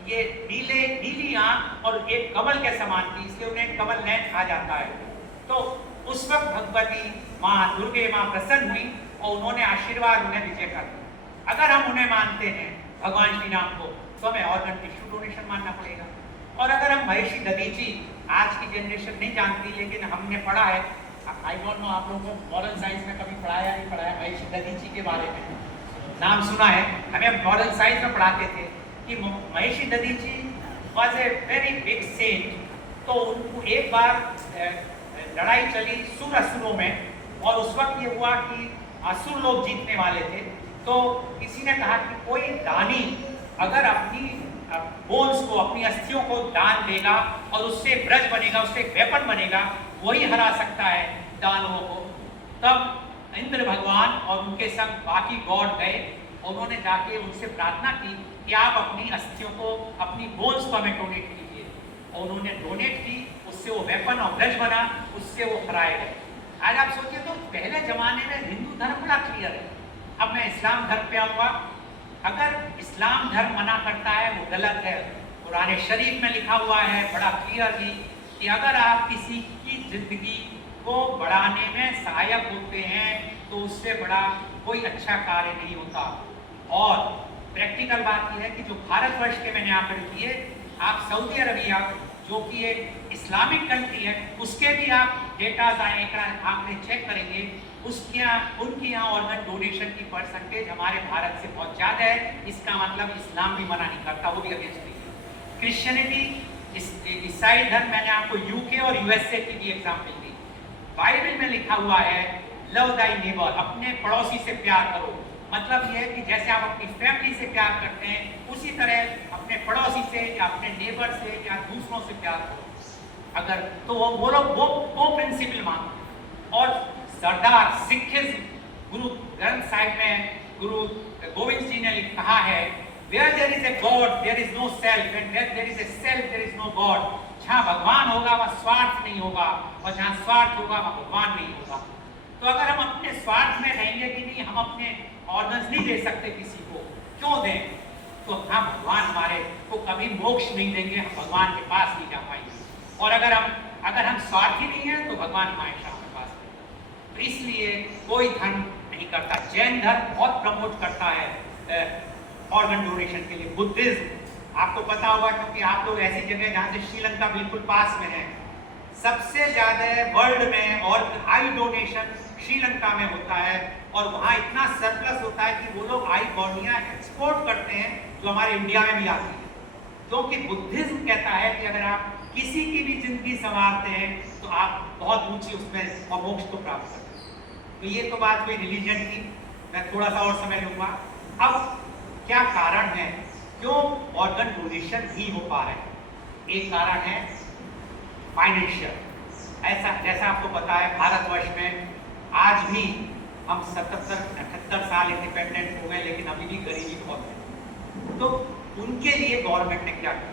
ये नीली आंख और एक कमल के समान थी, इसलिए उन्हें कमल नयन कहा जाता है। तो उस वक्त भगवती माँ दुर्गे माँ प्रसन्न हुई और उन्होंने आशीर्वाद, उन्हें विजय कर दिया। अगर हम उन्हें मानते हैं भगवान श्री राम को, तो हमें ऑर्गन टिश्यू डोनेशन मानना पड़ेगा। और अगर हम महर्षि दधीची, आज की जनरेशन नहीं जानती लेकिन हमने पढ़ा है, आई डोंट नो आप लोगों को मॉरल साइंस में कभी पढ़ाया नहीं पढ़ाया, महर्षि दधीची के बारे में नाम सुना है, हमें मॉरल साइंस में पढ़ाते थे कि Maharshi Dadhichi was a very big saint. तो उनको एक बार लड़ाई चली सुर असुरों में, और उस वक्त ये हुआ कि असुर लोग जीतने वाले थे। तो किसी ने कहा कि कोई दानी अगर अपनी बोन्स को, अपनी अस्थियों को दान देगा और उससे ब्रज बनेगा, उससे एक वेपन बनेगा, वही हरा सकता है दानवों को। तब इंद्र भगवान और उनके संग बाकी गॉड गए, उन्होंने जाके उनसे प्रार्थना की कि आप अपनी अस्थियों को, अपनी बोन्स को हमें डोनेट कीजिए। और उन्होंने डोनेट की, उससे वो वेपन और ब्रज बना, उससे वो हराए गए। आज आप सोचिए, तो पहले जमाने में हिंदू धर्म बड़ा क्लियर है। अब मैं इस्लाम धर्म पे आऊँगा। अगर इस्लाम धर्म मना करता है वो गलत है। कुरान शरीफ में लिखा हुआ है बड़ा क्लियरली कि अगर आप किसी की जिंदगी को बढ़ाने में सहायक होते हैं तो उससे बड़ा कोई अच्छा कार्य नहीं होता। और प्रैक्टिकल बात यह है कि जो भारतवर्ष के मैंने आंकड़े किए, आप सऊदी अरबिया जो कि एक इस्लामिक कंट्री है, उसके भी आप डेटा आंकड़े चेक करेंगे उनके यहाँ ऑर्गन डोनेशन की परसेंटेज हमारे भारत से बहुत ज़्यादा है। इसका मतलब इस्लाम भी मना नहीं करता, वो भी अगेंस्ट नहीं है। क्रिश्चियनिटी, ईसाई धर्म, मैंने आपको यूके और यूएसए की भी एग्जाम्पल दी। बाइबल में लिखा हुआ है लव दाई नेबर, अपने पड़ोसी से प्यार करो। मतलब यह है कि जैसे आप अपनी फैमिली से प्यार करते हैं, उसी तरह अपने पड़ोसी से या अपने नेबर से या दूसरों से प्यार करो। अगर तो वो लोग वो प्रिंसिपल मांगते। और सरदार सिखिज्म, गुरु ग्रंथ साहिब में गुरु गोविंद जी ने कहा है, where there is a god there is no self, and where there is a self there is no god. जहाँ भगवान होगा वहाँ स्वार्थ नहीं होगा, और जहाँ स्वार्थ होगा वहाँ भगवान नहीं होगा। तो अगर हम अपने स्वार्थ में रहेंगे कि नहीं, हम अपने ऑर्गन्स नहीं दे सकते किसी को, क्यों दें? तो हम भगवान हमारे को कभी मोक्ष नहीं देंगे, हम भगवान के पास नहीं जा पाएंगे। और अगर हम स्वार्थी नहीं है तो भगवान हमारे पास है। तो इसलिए कोई धर्म नहीं करता। जैन धर्म बहुत प्रमोट करता है ऑर्गन डोनेशन के लिए। बुद्धिज्म आपको पता होगा, क्योंकि आप लोग ऐसी जगह जहाँ से श्रीलंका बिल्कुल पास में है, सबसे ज्यादा वर्ल्ड में और आई डोनेशन श्रीलंका में होता है। और वहाँ इतना सरप्लस होता है कि वो लोग आई बॉडियाँ एक्सपोर्ट करते हैं जो हमारे इंडिया में भी आती है। क्योंकि बुद्धिज्म कहता है कि अगर आप किसी की भी जिंदगी संवारते हैं तो आप बहुत ऊंची उसमें और मोक्ष को प्राप्त करते हैं। तो ये तो बात हुई रिलीजन की, मैं थोड़ा सा और समय लूंगा। अब क्या कारण है क्यों ऑर्गन डोनेशन ही हो पा रहे हैं? एक कारण है फाइनेंशियल। ऐसा जैसा आपको पता है, भारतवर्ष में आज भी हम 77-78 साल इंडिपेंडेंट हो गए, लेकिन अभी भी गरीबी बहुत है। तो उनके लिए गवर्नमेंट ने क्या किया?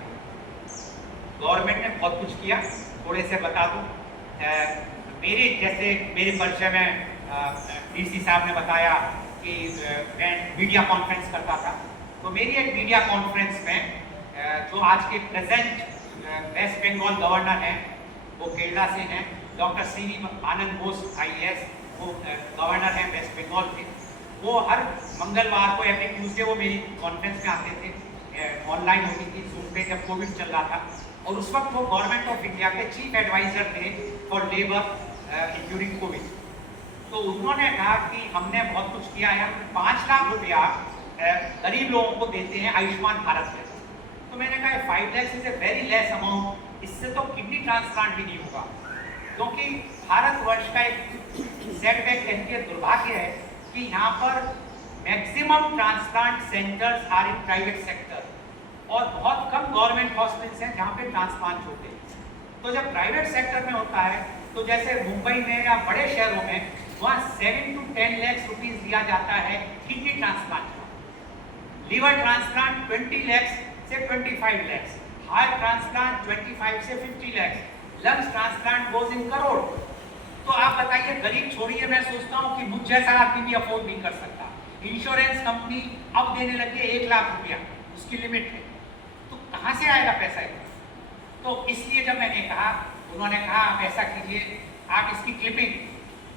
गवर्नमेंट ने बहुत कुछ किया। थोड़े से बता दूं, मेरे परिचय में डीसी साहब ने बताया कि मैं मीडिया कॉन्फ्रेंस करता था। तो मेरी एक मीडिया कॉन्फ्रेंस में जो आज के प्रेजेंट वेस्ट बंगाल गवर्नर हैं, वो केरला से हैं, डॉक्टर सीवी आनंद बोस IAS, वो गवर्नर हैं वेस्ट बंगाल के। वो हर मंगलवार को, एवरी ट्यूसडे वो मेरी कॉन्फ्रेंस में आते थे। ऑनलाइन होती थी जूम पे, जब कोविड चल रहा था। और उस वक्त वो गवर्नमेंट ऑफ इंडिया के चीफ एडवाइजर थे फॉर लेबर ड्यूरिंग कोविड। तो उन्होंने कहा कि हमने बहुत कुछ किया है, हम 5 लाख रुपया गरीब लोगों को देते हैं आयुष्मान भारत में। तो मैंने कहा 5 lakh is a very less amount, इससे तो किडनी ट्रांसप्लांट भी नहीं होगा। क्योंकि भारतवर्ष का एक सेटबैक है, दुर्भाग्य है कि यहाँ पर maximum transplant centres are in private sector, और बहुत कम गवर्नमेंट हॉस्पिटल्स हैं जहाँ पे ट्रांसप्लांट होते हैं। तो जब प्राइवेट सेक्टर में होता है, तो जैसे मुंबई में या बड़े शहरों में, वहाँ 7 to 10 लाख रुपीस दिया जाता है किडनी ट्रांसप्लांट का, लीवर ट्रांसप्लांट 20 लाख से 25 लाख, हार्ट ट्रांसप्लांट 25 से 50 lakh, lungs transplant goes in crore. तो आप बताइए, गरीब छोड़िए, मैं सोचता हूँ कि मुझ जैसा आदमी भी अफोर्ड नहीं कर सकता। इंश्योरेंस कंपनी अब देने लगी 1 लाख रुपया, उसकी लिमिट है। तो कहाँ से आएगा पैसा इतना? तो इसलिए जब मैंने कहा, उन्होंने कहा आप ऐसा कीजिए, आप इसकी क्लिपिंग,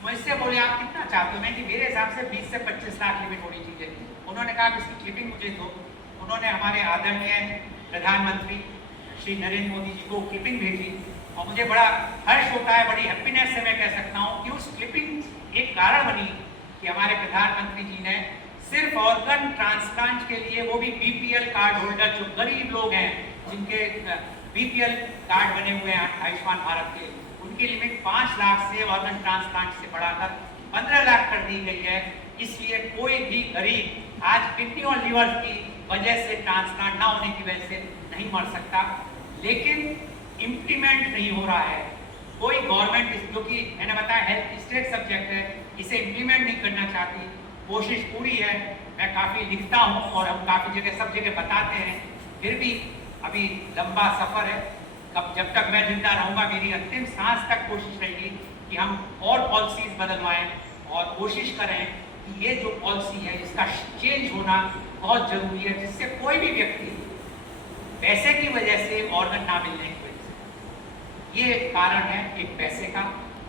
मुझसे बोले आप कितना चाहते हो? मैं कि मेरे हिसाब से 20 से 25 लाख लिमिट होनी चाहिए। उन्होंने कहा आप इसकी क्लिपिंग मुझे दो। उन्होंने हमारे आदरणीय प्रधानमंत्री श्री नरेंद्र मोदी जी को क्लिपिंग भेजी, और मुझे बड़ा हर्ष होता है, बड़ी हैप्पीनेस से मैं कह सकता हूँ कि उस क्लिपिंग एक कारण बनी कि हमारे प्रधानमंत्री जी ने सिर्फ ऑर्गन ट्रांसप्लांट के लिए, वो भी BPL कार्ड होल्डर, जो गरीब लोग हैं जिनके BPL कार्ड बने हुए हैं आयुष्मान भारत के, उनकी लिमिट 5 लाख से ऑर्गन ट्रांसप्लांट से बढ़ाकर 15 लाख कर दी गई है। इसलिए कोई भी गरीब आज किडनी और लीवर की वजह से, ट्रांसप्लांट ना होने की वजह से नहीं मर सकता। लेकिन इम्प्लीमेंट नहीं हो रहा है कोई गवर्नमेंट, क्योंकि मैंने बताया हेल्थ स्टेट सब्जेक्ट है, इसे इम्प्लीमेंट नहीं करना चाहती। कोशिश पूरी है, मैं काफ़ी लिखता हूँ और हम काफ़ी जगह सब जगह बताते हैं, फिर भी अभी लंबा सफ़र है। अब जब तक मैं जिंदा रहूँगा, मेरी अंतिम सांस तक कोशिश रहेगी कि हम और पॉलिसीज बदलवाएं और कोशिश करें कि ये जो पॉलिसी है इसका चेंज होना बहुत ज़रूरी है, जिससे कोई भी व्यक्ति पैसे की वजह से ऑर्गन ना मिलने की वजह से, ये कारण है एक पैसे का।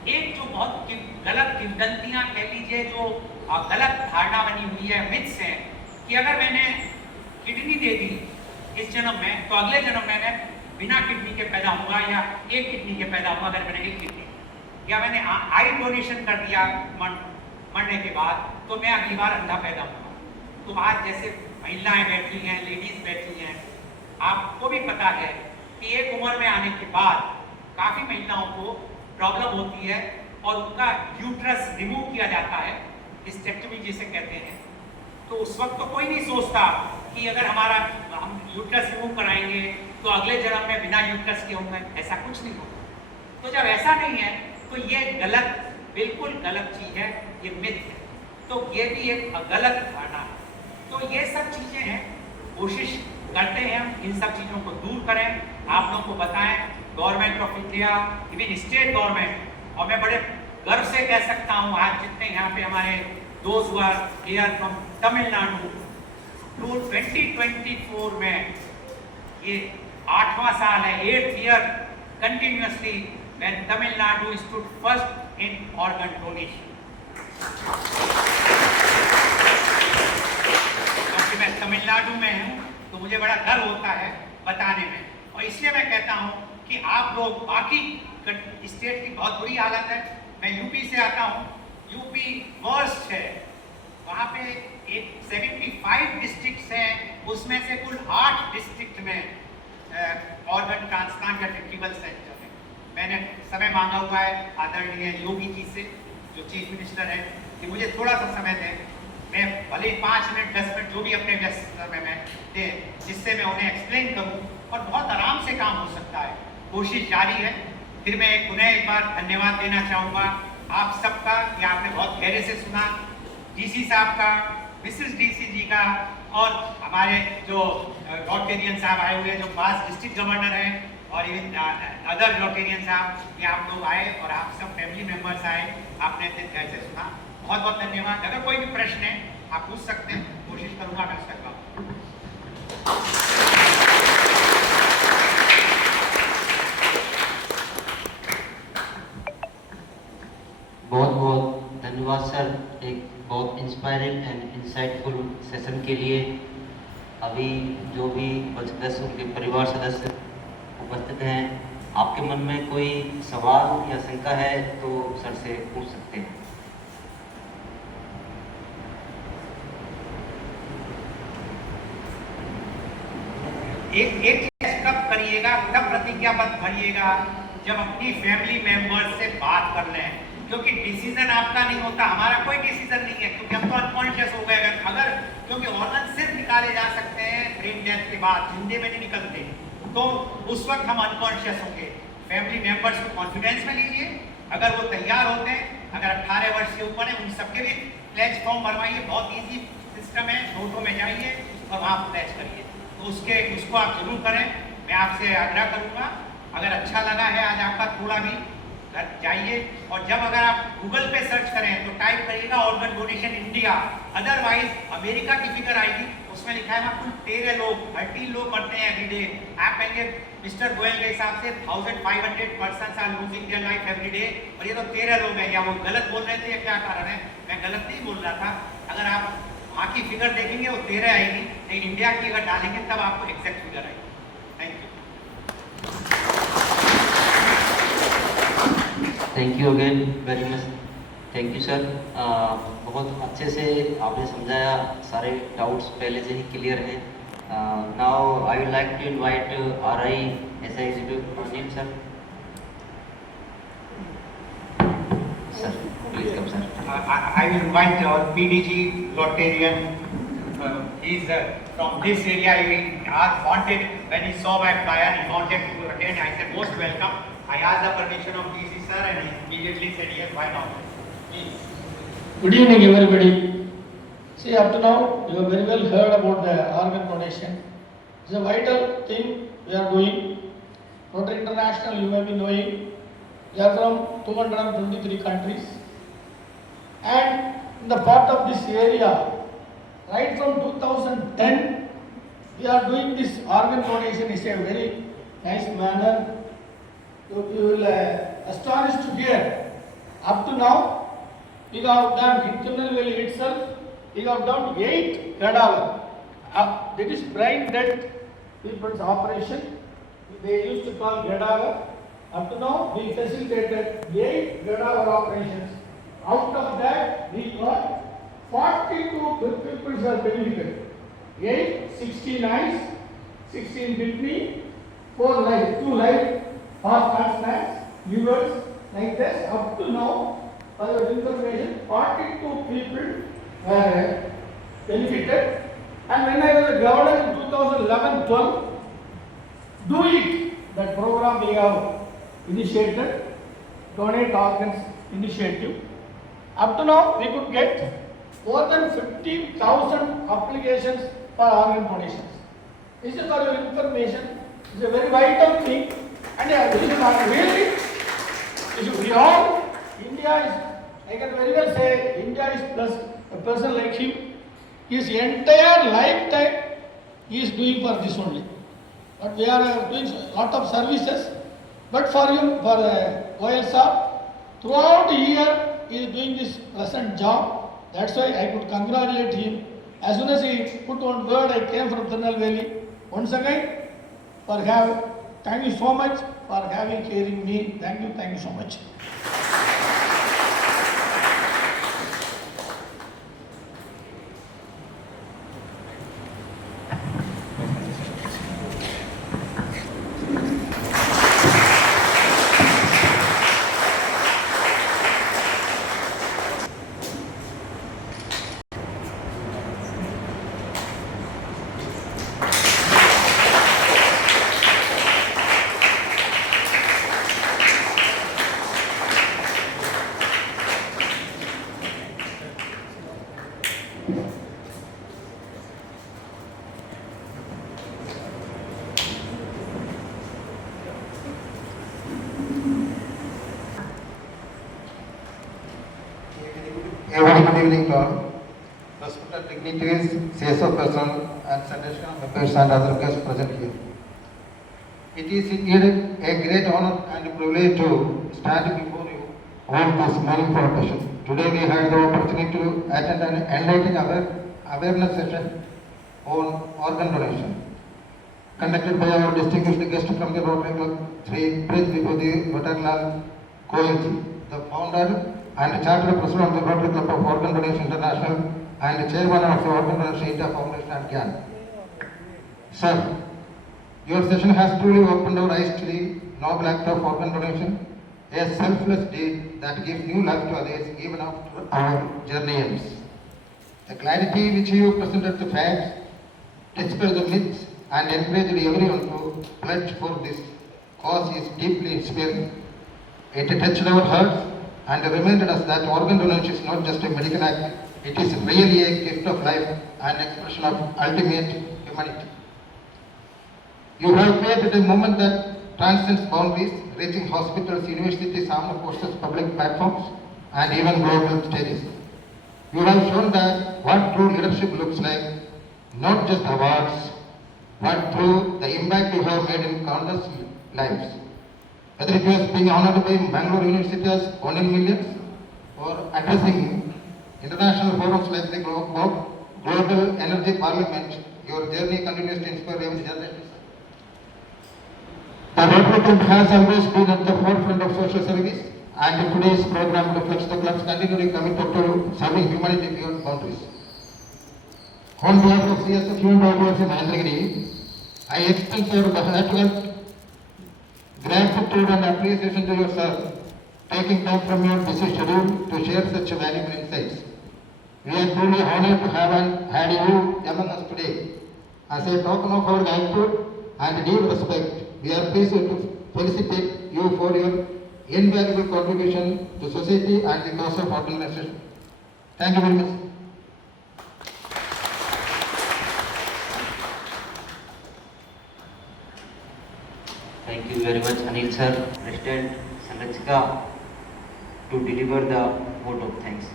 एक जो बहुत गलत किंवदंतियाँ कह लीजिए, जो गलत धारणा बनी हुई है, मिथ्स हैं कि अगर मैंने किडनी दे दी इस जन्म में, तो अगले जन्म मैंने बिना किडनी के पैदा होगा या एक किडनी के पैदा होगा। अगर मैंने एक किडनी, या मैंने आई डोनेशन कर दिया मरने के बाद तो मैं अगली बार अंडा पैदा होगा। तो आज जैसे महिलाएं बैठी हैं, लेडीज बैठी हैं, आपको भी पता है कि एक उम्र में आने के बाद काफ़ी महिलाओं को प्रॉब्लम होती है और उनका यूट्रस रिमूव किया जाता है, हिस्टेक्टमी जिसे कहते हैं। तो उस वक्त तो कोई नहीं सोचता कि अगर हम यूट्रस रिमूव कराएंगे तो अगले जन्म में बिना यूट्रस के होंगे, ऐसा कुछ नहीं होगा। तो जब ऐसा नहीं है तो ये गलत, बिल्कुल गलत चीज़ है, ये मिथ है। तो ये भी एक गलत धारणा है। तो ये सब चीज़ें हैं, कोशिश करते हैं हम इन सब चीज़ों को दूर करें, आप लोगों को बताएं। Government of India, even state government, और मैं बड़े गर्व से कह सकता हूँ आज जितने यहाँ पे हमारे दोस्त हुआ हियर फ्रॉम तमिलनाडु, टू 2024 में ये 8वां साल है, 8th year continuously when Tamil Nadu stood first in organ donation. क्योंकि मैं तमिलनाडु में हूँ तो मुझे बड़ा गर्व होता है बताने में, और इसलिए मैं कहता हूँ कि आप लोग, बाकी स्टेट की बहुत बुरी हालत है। मैं यूपी से आता हूँ, यूपी वर्स्ट है, वहाँ पे एक 75 डिस्ट्रिक्ट्स हैं, उसमें से कुल 8 डिस्ट्रिक्ट में ऑर्गन ट्रांसप्लांट या रिट्रीवल सेंटर है। मैंने समय मांगा हुआ है आदरणीय योगी जी से, जो चीफ मिनिस्टर है, कि मुझे थोड़ा सा समय दें, मैं भले ही 5 मिनट 10 मिनट जो भी अपने व्यस्त समय में दे, जिससे मैं उन्हें एक्सप्लेन करूं और बहुत आराम से काम हो सकता है। कोशिश जारी है। फिर मैं पुनः एक बार धन्यवाद देना चाहूँगा आप सबका कि आपने बहुत गहरे से सुना, डीसी साहब का, मिसेस डीसी जी का, और हमारे जो रोटेरियन साहब आए हुए हैं, जो पास डिस्ट्रिक्ट गवर्नर हैं, और इवन अदर रोटेरियन साहब, कि आप लोग आए और आप सब फैमिली मेंबर्स आए, आपने इतने ध्यान से सुना, बहुत बहुत धन्यवाद। अगर कोई भी प्रश्न है आप पूछ सकते हैं, कोशिश करूंगा मैं उसका जवाब। बहुत बहुत धन्यवाद सर, एक बहुत इंस्पायरिंग एंड इंसाइटफुल सेशन के लिए। अभी जो भी सदस्य, उनके परिवार सदस्य उपस्थित हैं, आपके मन में कोई सवाल या शंका है तो सर से पूछ सकते हैं। एक कब करिएगा, कब प्रतिज्ञाबद्ध करिएगा, जब अपनी फैमिली मेंबर्स से बात कर लें, क्योंकि डिसीजन आपका नहीं होता, हमारा कोई डिसीजन नहीं है, क्योंकि हम तो अनकॉन्शियस हो गए अगर, क्योंकि ऑर्गन सिर्फ निकाले जा सकते हैं ब्रेन डेथ के बाद, जिंदे में नहीं निकलते, तो उस वक्त हम अनकॉन्शियस होंगे। फैमिली मेंबर्स को कॉन्फिडेंस में लीजिए, अगर वो तैयार होते हैं, अगर 18 वर्ष से ऊपर है, उन सबके भी प्लेज फॉर्म भरवाइए, बहुत ईजी सिस्टम है, नोटों में जाइए और वहाँ प्लेज करिए, तो उसको आप जरूर करें। मैं आपसे आग्रह करूँगा, अगर अच्छा लगा है आज आपका थोड़ा भी, घर जाइए, और जब अगर आप गूगल पे सर्च करें तो टाइप करिएगा organ donation India, otherwise America की फिगर आएगी, उसमें लिखा है कुल 13 लोग, 30 लोग करते हैं एवरी डे। आप कहेंगे मिस्टर गोयल के हिसाब से 1500 persons are losing their life every day, और ये तो 13 लोग हैं, या वो गलत बोल रहे थे या क्या कारण है? मैं गलत नहीं बोल रहा था। अगर आप वहाँ की फिगर देखेंगे वो 13 आएगी, लेकिन इंडिया की अगर डालेंगे तब आपको एग्जैक्ट फिगर आएगी। Thank you. Thank you again very much, thank you sir. बहुत अच्छे से आपने समझाया, सारे डाउट्स पहले से ही क्लियर हैं। Now I would like to invite RI SI executive Anil sir. Sir please come sir. I will invite our PDG Rotarian. He is from this area. He wanted, when he saw my flyer, he wanted to attend. I said most welcome. I asked the permission of DC sir, and he immediately said yes, why not? Please. Good evening, everybody. See, up to now, you have very well heard about the organ donation. It's a vital thing we are doing. Rotary International, you may be knowing, we are from 223 countries. And in the part of this area, right from 2010, we are doing this organ donation in a very nice manner. You will astonished to hear, up to now, we have done in Tirunelveli itself, we have done 8 cadaver. That is brain dead people's operation. They used to call cadaver. Up to now, we facilitated 8 cadaver operations Out of that, we got 42 people are benefited. 8, 16 eyes, 16 kidney, 4 live, 2 live heart transplants, livers, like this. Up to now, for your information, 42 people were benefited. And when I was a governor in 2011-12, Do It, that program we have initiated, Donate Organs Initiative. Up to now, we could get more than 15,000 applications for organ donations. This is for your information. It's a very vital thing, and we should not really, we all, India is, I can very well say, India is plus a person like him. His entire lifetime he is doing for this only. But we are doing a lot of services. But for him, for OSR, throughout the year he is doing this pleasant job. That's why I could congratulate him. As soon as he put one word, I came from Tirunelveli. Once again, thank you so much for having caring me. Thank you so much. A very good evening to all. Respected dignitaries, CSO personnel, and Senate members and other guests present here. It is indeed a great honor and privilege to stand before you on this meaningful occasion. Today we had the opportunity to attend an enlightening awareness session on organ donation, conducted by our distinguished guest from the Rotary Club, Sri Prith Vibhuti Vatarlal Koilji, the founder and chartered president of the Rotary Club of Organ Donation International and chairman of the Organ Donation India Foundation and CAN. Sir, your session has truly opened our eyes to the noble act of organ donation, a selfless deed that gives new life to others even after our journey ends. The clarity which you presented the facts, dispelled the myths, and encouraged everyone to pledge for this cause is deeply inspiring. It touched our hearts and reminded us that organ donation is not just a medical act, it is really a gift of life and expression of ultimate humanity. You have created a movement that transcends boundaries, reaching hospitals, universities, armed forces, public platforms, and even global stages. You have shown that what true leadership looks like, not just awards, but through the impact you have made in countless lives. Whether it was being honored by Bangalore University as one in millions, or addressing international forums like the Global Energy Parliament, your journey continues to inspire every generation. The Rotary Club has always been at the forefront of social service, and today's program reflects the club's continuing commitment to serving humanity beyond boundaries. On behalf of CSF Human Rights in Mahendragiri, I extend our heartfelt gratitude and appreciation to you, sir, taking time from your busy schedule to share such valuable insights. We are truly honored to have had you among us today. As a token of our gratitude and deep respect, we are pleased to felicitate you for your invaluable contribution to society and the cause of organization. Thank you very much. Thank you very much, Anil sir, President Sanrachika, to deliver the vote of thanks.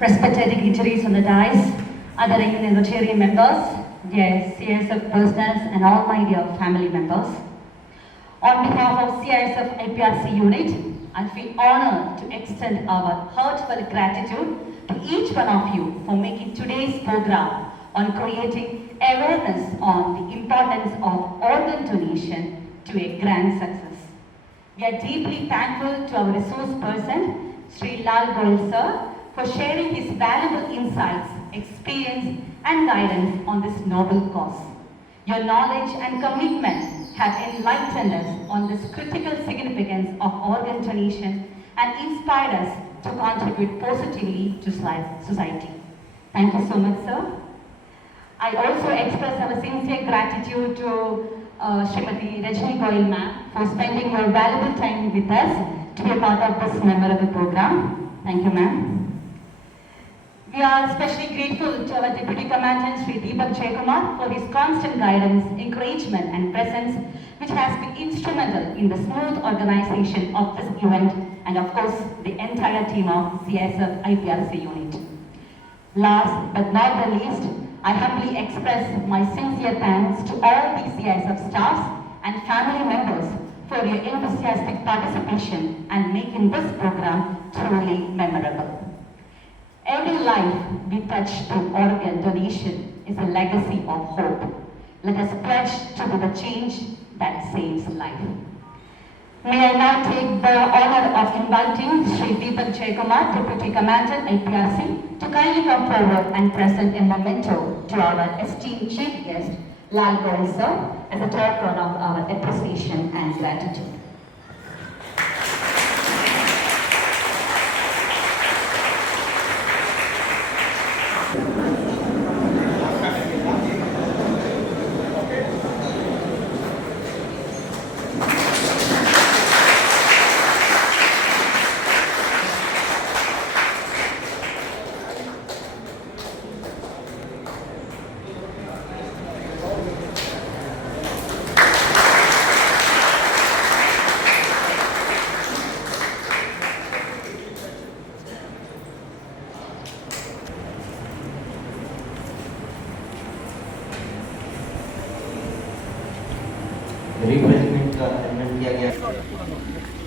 Respected dignitaries on the dais, other Rotarian members, dear CISF presidents and all my dear family members. On behalf of CISF IPRC unit, I feel honored to extend our heartfelt gratitude to each one of you for making today's program on creating awareness on the importance of organ donation to a grand success. We are deeply thankful to our resource person, Sri Lal Goel sir, for sharing his valuable insights, experience and guidance on this noble cause. Your knowledge and commitment have enlightened us on this critical significance of organ donation and inspired us to contribute positively to society. Thank you so much, sir. I also express our sincere gratitude to Srimati Rajni Goel ma'am for spending your valuable time with us to be a part of this memorable program. Thank you, ma'am. We are especially grateful to our Deputy Commandant Sri Deepak Jaikumar for his constant guidance, encouragement and presence, which has been instrumental in the smooth organization of this event and of course the entire team of CSF IPRC unit. Last but not the least, I humbly express my sincere thanks to all the CSF staffs and family members for your enthusiastic participation and making this program truly memorable. Every life we touch through organ donation is a legacy of hope. Let us pledge to be the change that saves life. May I now take the honor of inviting Sri Deepak Jaikumar, Deputy Commandant IPRC, to kindly come forward and present a memento to our esteemed chief guest, Lal Goel sir, as a token of our appreciation and gratitude. Replacement का arrangement किया गया।